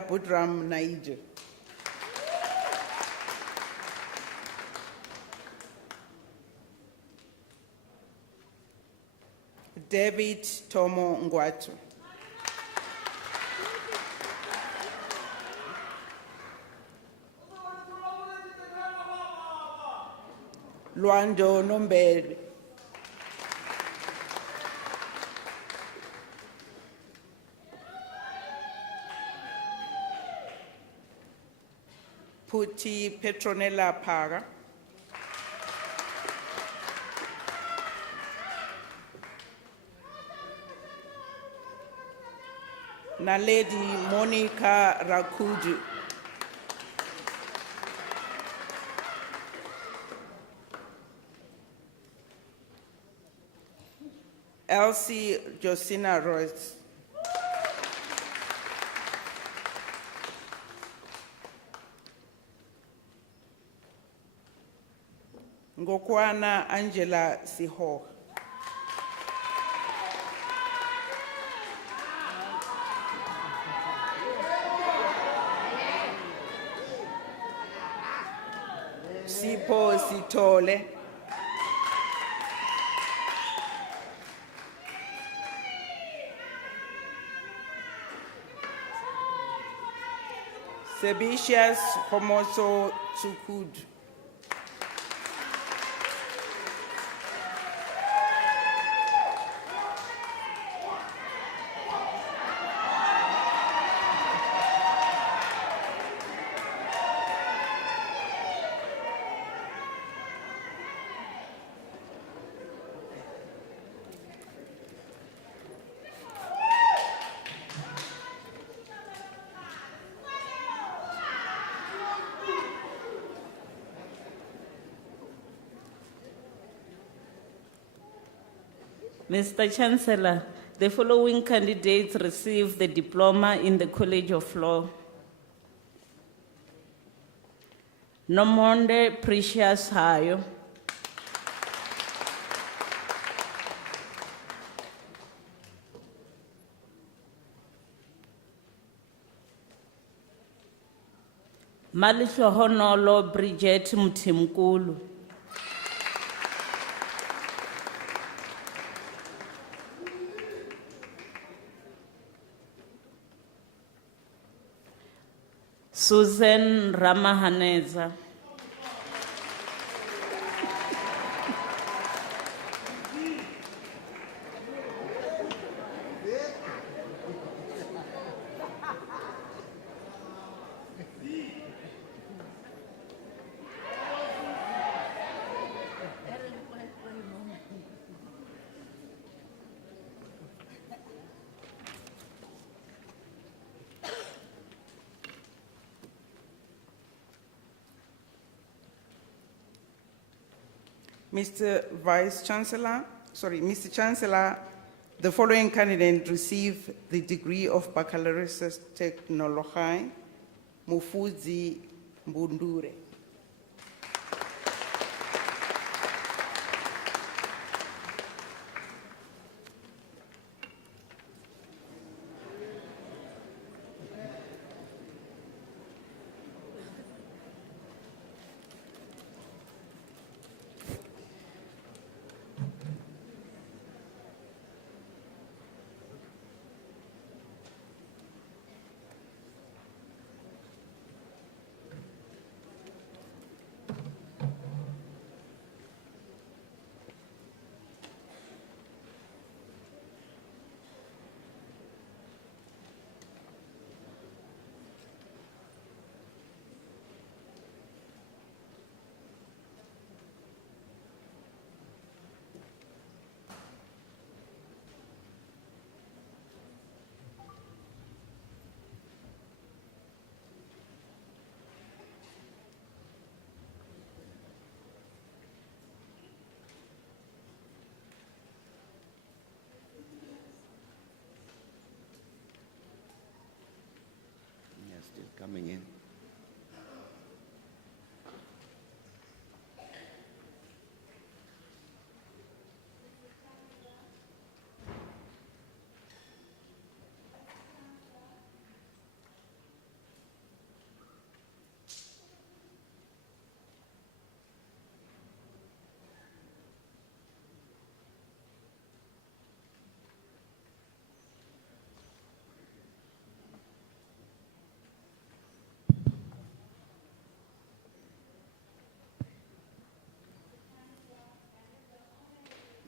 Budram Naija, David Tomo Ngwatu, Luando Nombele, Puti Petronella Paga, Naledi Monica Rakudu, Elsie Josina Royce. Ngokwana Angela Siho. Sipho Sitole. Sebitius Homoso Tsukud. Mr. Chancellor, the following candidates received the diploma in the College of Law. Nomonde Precious Hayo. Malishohonolo Bridget Mutimkulu. Susan Ramahaneza. Mr. Chancellor, the following candidate received the degree of Baccalaureus Technology, Mufudzi Mbundure. Yes, still coming in.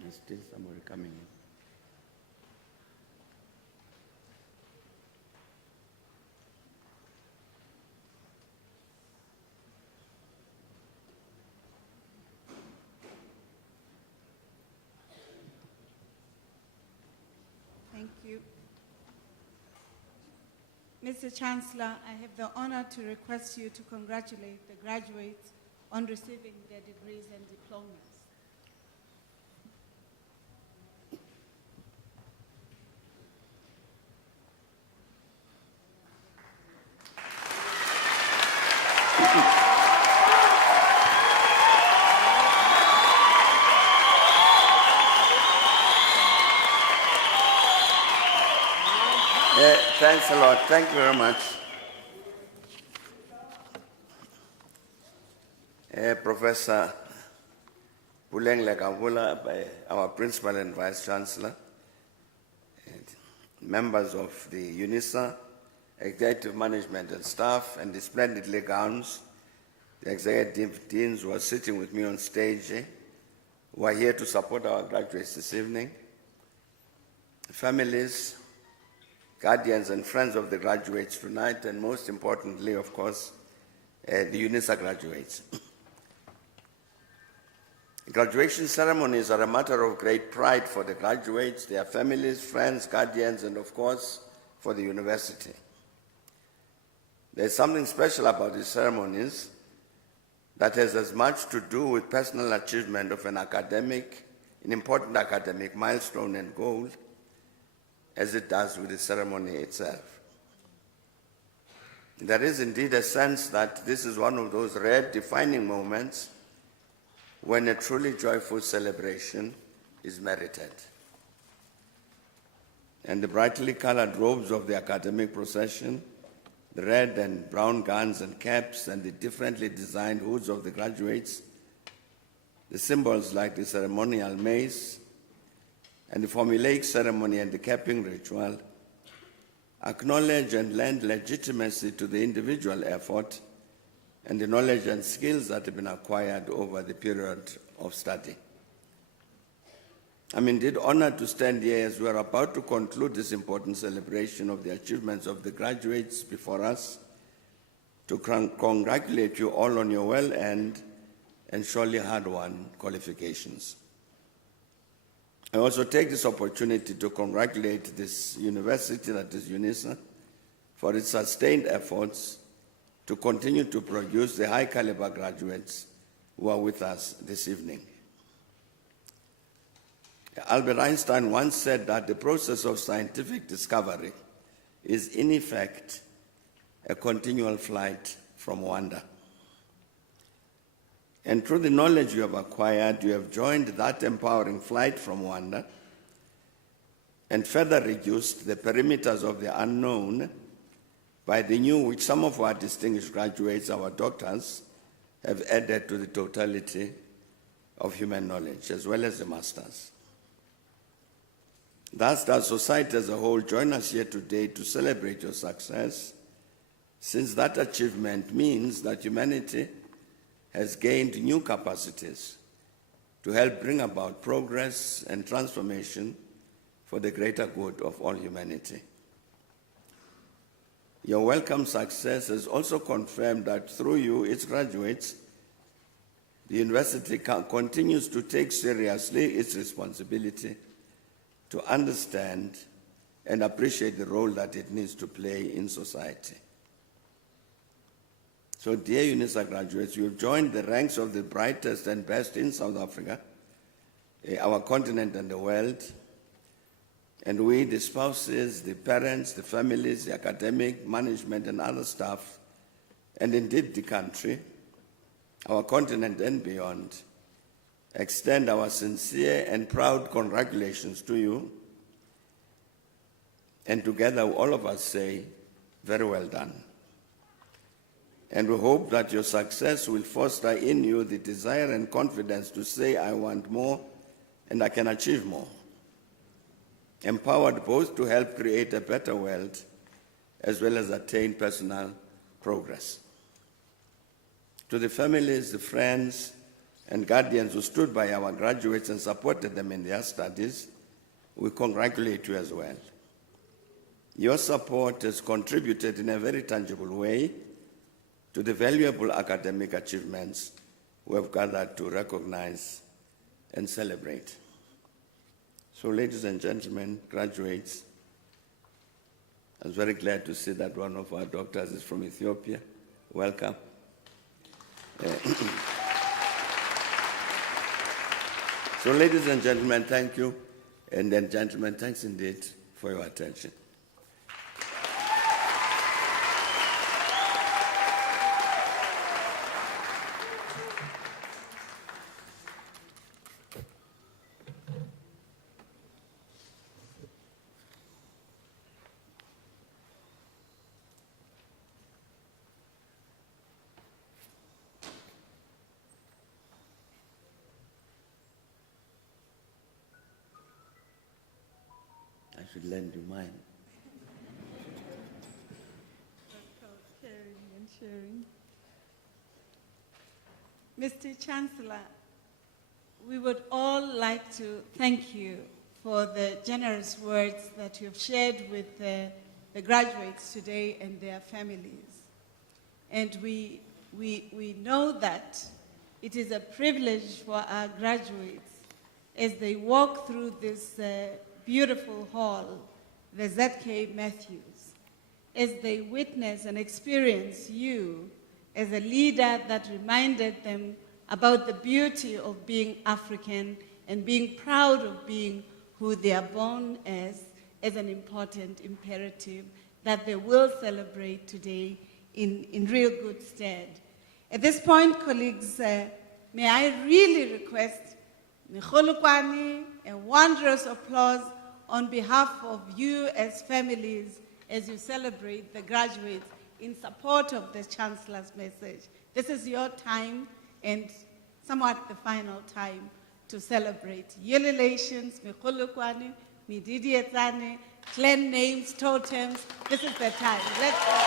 There's still somebody coming in. Thank you. Mr. Chancellor, I have the honor to request you to congratulate the graduates on receiving their degrees and diplomas. Thanks a lot. Thank you very much. Professor Puleng Lekavula, our Principal and Vice Chancellor, and members of the Unisa, executive management and staff, and the splendidly gowns, the executive deans who are sitting with me on stage, who are here to support our graduates this evening, families, guardians and friends of the graduates tonight, and most importantly, of course, the Unisa graduates. Graduation ceremonies are a matter of great pride for the graduates, their families, friends, guardians, and of course, for the university. There's something special about these ceremonies that has as much to do with personal achievement of an important academic milestone and goal, as it does with the ceremony itself. There is indeed a sense that this is one of those rare defining moments when a truly joyful celebration is merited. And the brightly colored robes of the academic procession, the red and brown gowns and caps, and the differently designed hoods of the graduates, the symbols like the ceremonial mace, and the formulaic ceremony and the capping ritual acknowledge and lend legitimacy to the individual effort and the knowledge and skills that have been acquired over the period of study. I'm indeed honored to stand here as we are about to conclude this important celebration of the achievements of the graduates before us, to congratulate you all on your well-earned and surely hard-won qualifications. I also take this opportunity to congratulate this university, that is Unisa, for its sustained efforts to continue to produce the high-caliber graduates who are with us this evening. Albert Einstein once said that the process of scientific discovery is, in effect, a continual flight from wonder. And through the knowledge you have acquired, you have joined that empowering flight from wonder and further reduced the perimeters of the unknown by the new, which some of our distinguished graduates, our doctors, have added to the totality of human knowledge, as well as the masters. Thus, does society as a whole join us here today to celebrate your success, since that achievement means that humanity has gained new capacities to help bring about progress and transformation for the greater good of all humanity. Your welcome success has also confirmed that through you, its graduates, the university continues to take seriously its responsibility to understand and appreciate the role that it needs to play in society. So, dear Unisa graduates, you have joined the ranks of the brightest and best in South Africa, our continent and the world. And we, the spouses, the parents, the families, the academic, management, and other staff, and indeed the country, our continent and beyond, extend our sincere and proud congratulations to you. And together, all of us say, very well done. And we hope that your success will foster in you the desire and confidence to say, I want more and I can achieve more. Empowered both to help create a better world as well as attain personal progress. To the families, the friends, and guardians who stood by our graduates and supported them in their studies, we congratulate you as well. Your support has contributed in a very tangible way to the valuable academic achievements we have gathered to recognize and celebrate. So, ladies and gentlemen, graduates, I was very glad to see that one of our doctors is from Ethiopia. Welcome. So, ladies and gentlemen, thank you. And then, gentlemen, thanks indeed for your attention. should lend you mine. Caring and sharing. Mr. Chancellor, we would all like to thank you for the generous words that you've shared with the graduates today and their families. And we know that it is a privilege for our graduates as they walk through this beautiful hall, the ZK Matthews, as they witness and experience you as a leader that reminded them about the beauty of being African and being proud of being who they are born as an important imperative that they will celebrate today in real good stead. At this point, colleagues, may I really request a wondrous applause on behalf of you as families as you celebrate the graduates in support of the Chancellor's message. This is your time and somewhat the final time to celebrate. Yelelations, Mikhulukwani, Mididietane, clan names, totems. This is the time. Let's go.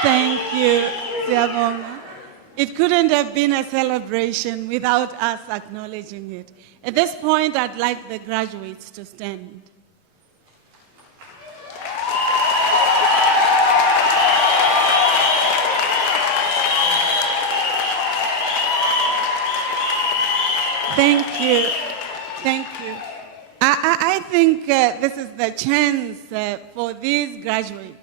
Thank you, Siyabonga. It couldn't have been a celebration without us acknowledging it. At this point, I'd like the graduates to stand. Thank you. Thank you. I think this is the chance for these graduates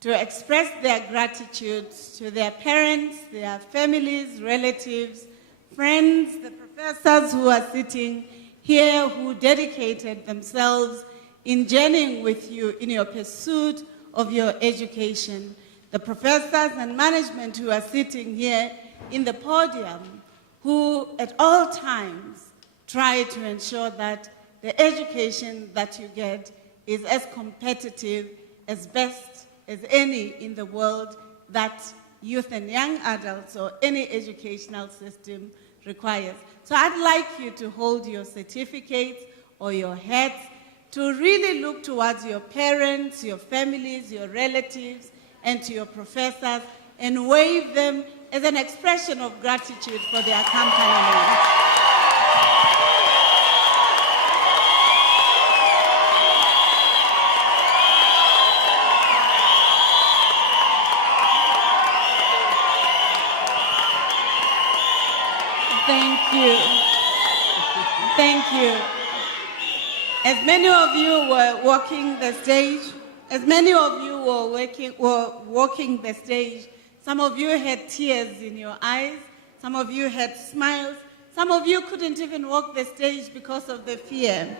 to express their gratitude to their parents, their families, relatives, friends, the professors who are sitting here who dedicated themselves in journeying with you in your pursuit of your education, the professors and management who are sitting here in the podium who at all times try to ensure that the education that you get is as competitive, as best as any in the world that youth and young adults or any educational system requires. So I'd like you to hold your certificates or your hats to really look towards your parents, your families, your relatives, and to your professors and wave them as an expression of gratitude for their accompaniment. Thank you. Thank you. As many of you were walking the stage, walking the stage, some of you had tears in your eyes, some of you had smiles, some of you couldn't even walk the stage because of the fear.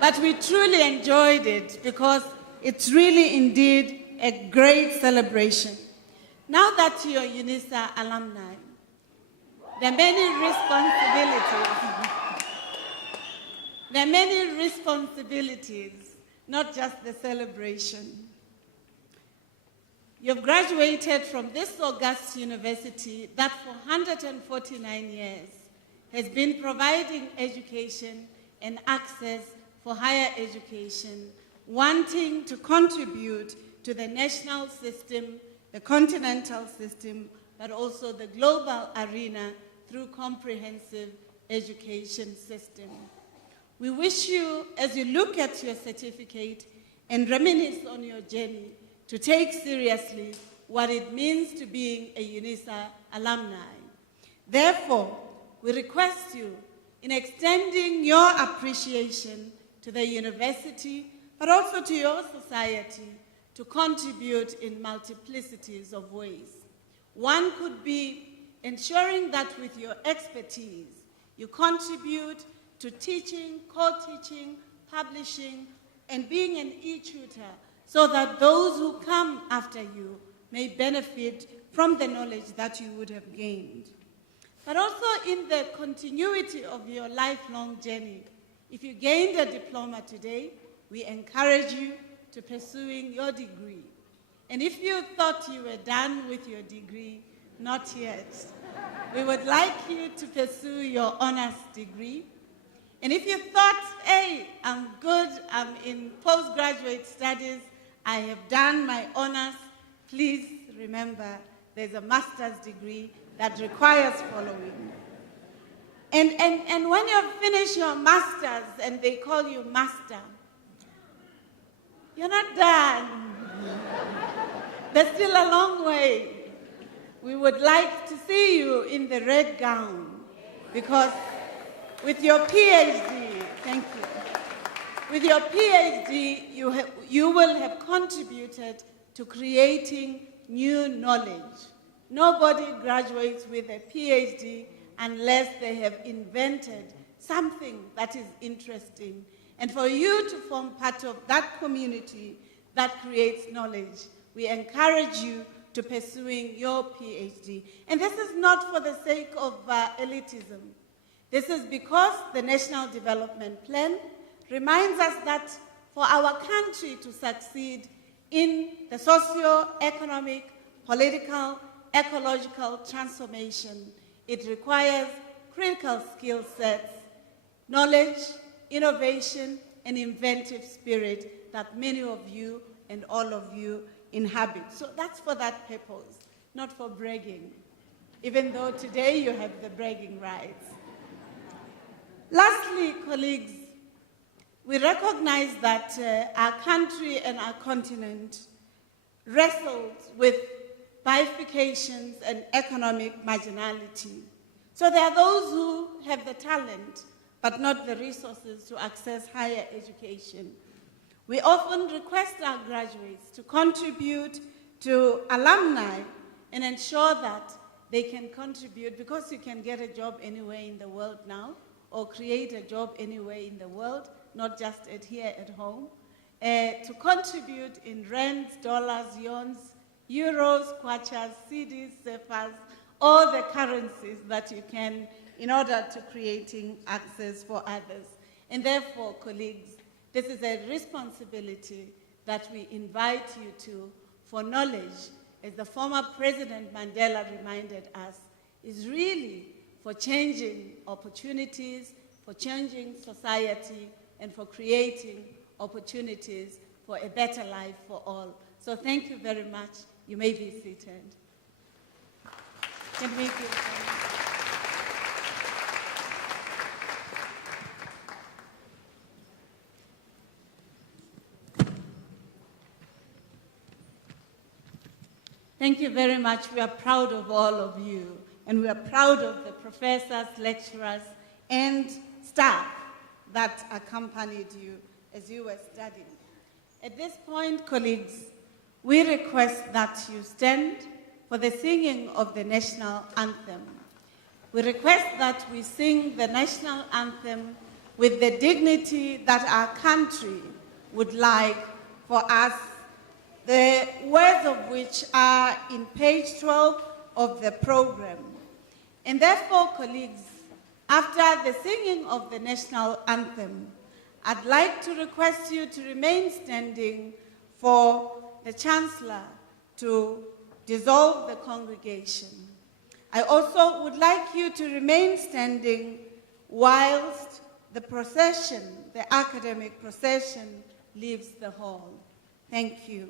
But we truly enjoyed it because it's really indeed a great celebration. Now that you're Unisa alumni, there are many responsibilities. There are many responsibilities, not just the celebration. You've graduated from this august university that for 149 years has been providing education and access for higher education, wanting to contribute to the national system, the continental system, but also the global arena through comprehensive education system. We wish you, as you look at your certificate and reminisce on your journey, to take seriously what it means to being a Unisa alumni. Therefore, we request you, in extending your appreciation to the university, but also to your society, to contribute in multiplicities of ways. One could be ensuring that with your expertise, you contribute to teaching, co-teaching, publishing, and being an e-tutor so that those who come after you may benefit from the knowledge that you would have gained. But also in the continuity of your lifelong journey, If you gained a diploma today, we encourage you to pursuing your degree. And if you thought you were done with your degree, not yet. We would like you to pursue your honors degree. And if you thought, hey, I'm good, I'm in postgraduate studies, I have done my honors, please remember there's a master's degree that requires following. And when you finish your master's and they call you master, you're not done. There's still a long way. We would like to see you in the red gown, because with your PhD, thank you, with your PhD, you will have contributed to creating new knowledge. Nobody graduates with a PhD unless they have invented something that is interesting. And for you to form part of that community that creates knowledge, we encourage you to pursuing your PhD. And this is not for the sake of elitism. This is because the National Development Plan reminds us that for our country to succeed in the socio-economic, political, ecological transformation, it requires critical skill sets, knowledge, innovation, and inventive spirit that many of you and all of you inhabit. So that's for that purpose, not for bragging, even though today you have the bragging rights. Lastly, colleagues, we recognize that our country and our continent wrestled with bifurcations and economic marginality. So there are those who have the talent, but not the resources to access higher education. We often request our graduates to contribute to alumni and ensure that they can contribute, because you can get a job anywhere in the world now, or create a job anywhere in the world, not just here at home, to contribute in rands, dollars, yuans, euros, kwachas, cedis, cefas, all the currencies that you can in order to creating access for others. And therefore, colleagues, this is a responsibility that we invite you to, for knowledge, as the former President Mandela reminded us, is really for changing opportunities, for changing society, and for creating opportunities for a better life for all. So thank you very much. You may be seated. Can we give Thank you very much. We are proud of all of you, and we are proud of the professors, lecturers, and staff that accompanied you as you were studying. At this point, colleagues, we request that you stand for the singing of the national anthem. We request that we sing the national anthem with the dignity that our country would like for us, the words of which are in page 12 of the program. And therefore, colleagues, after the singing of the national anthem, I'd like to request you to remain standing for the Chancellor to dissolve the congregation. I also would like you to remain standing whilst the procession, the academic procession, leaves the hall. Thank you.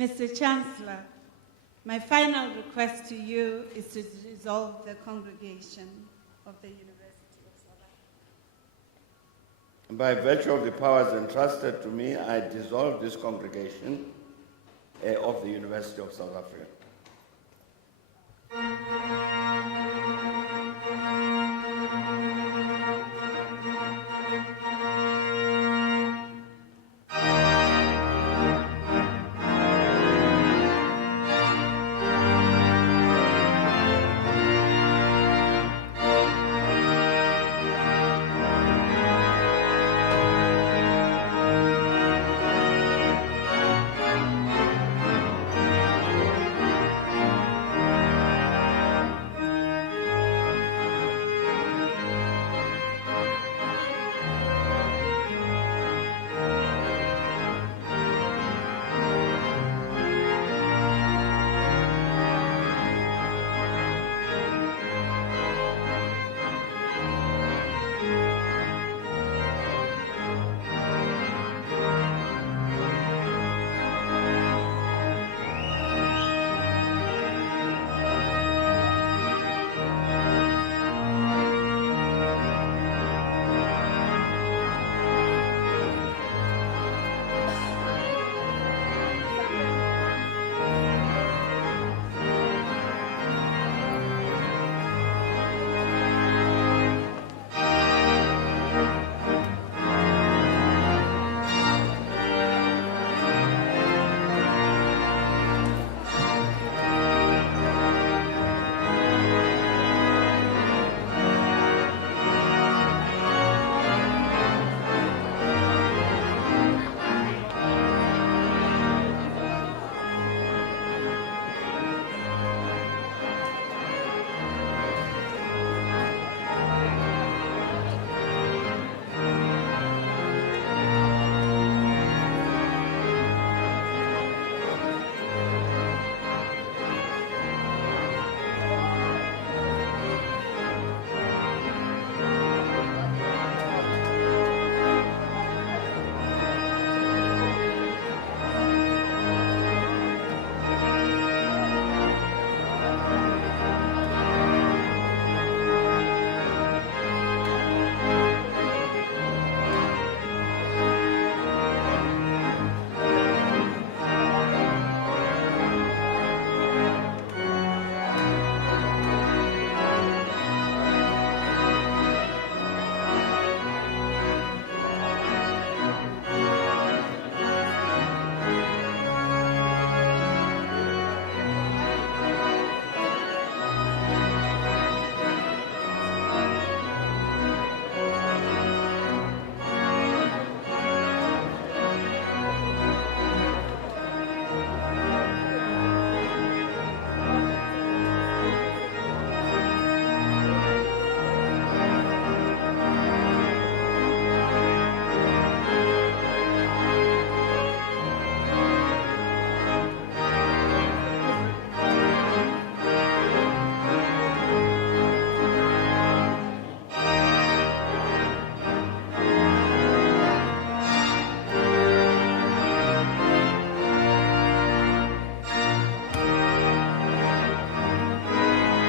Mr. Chancellor, my final request to you is to dissolve the congregation of the University of South Africa. By virtue of the powers entrusted to me, I dissolve this congregation of the University of South Africa.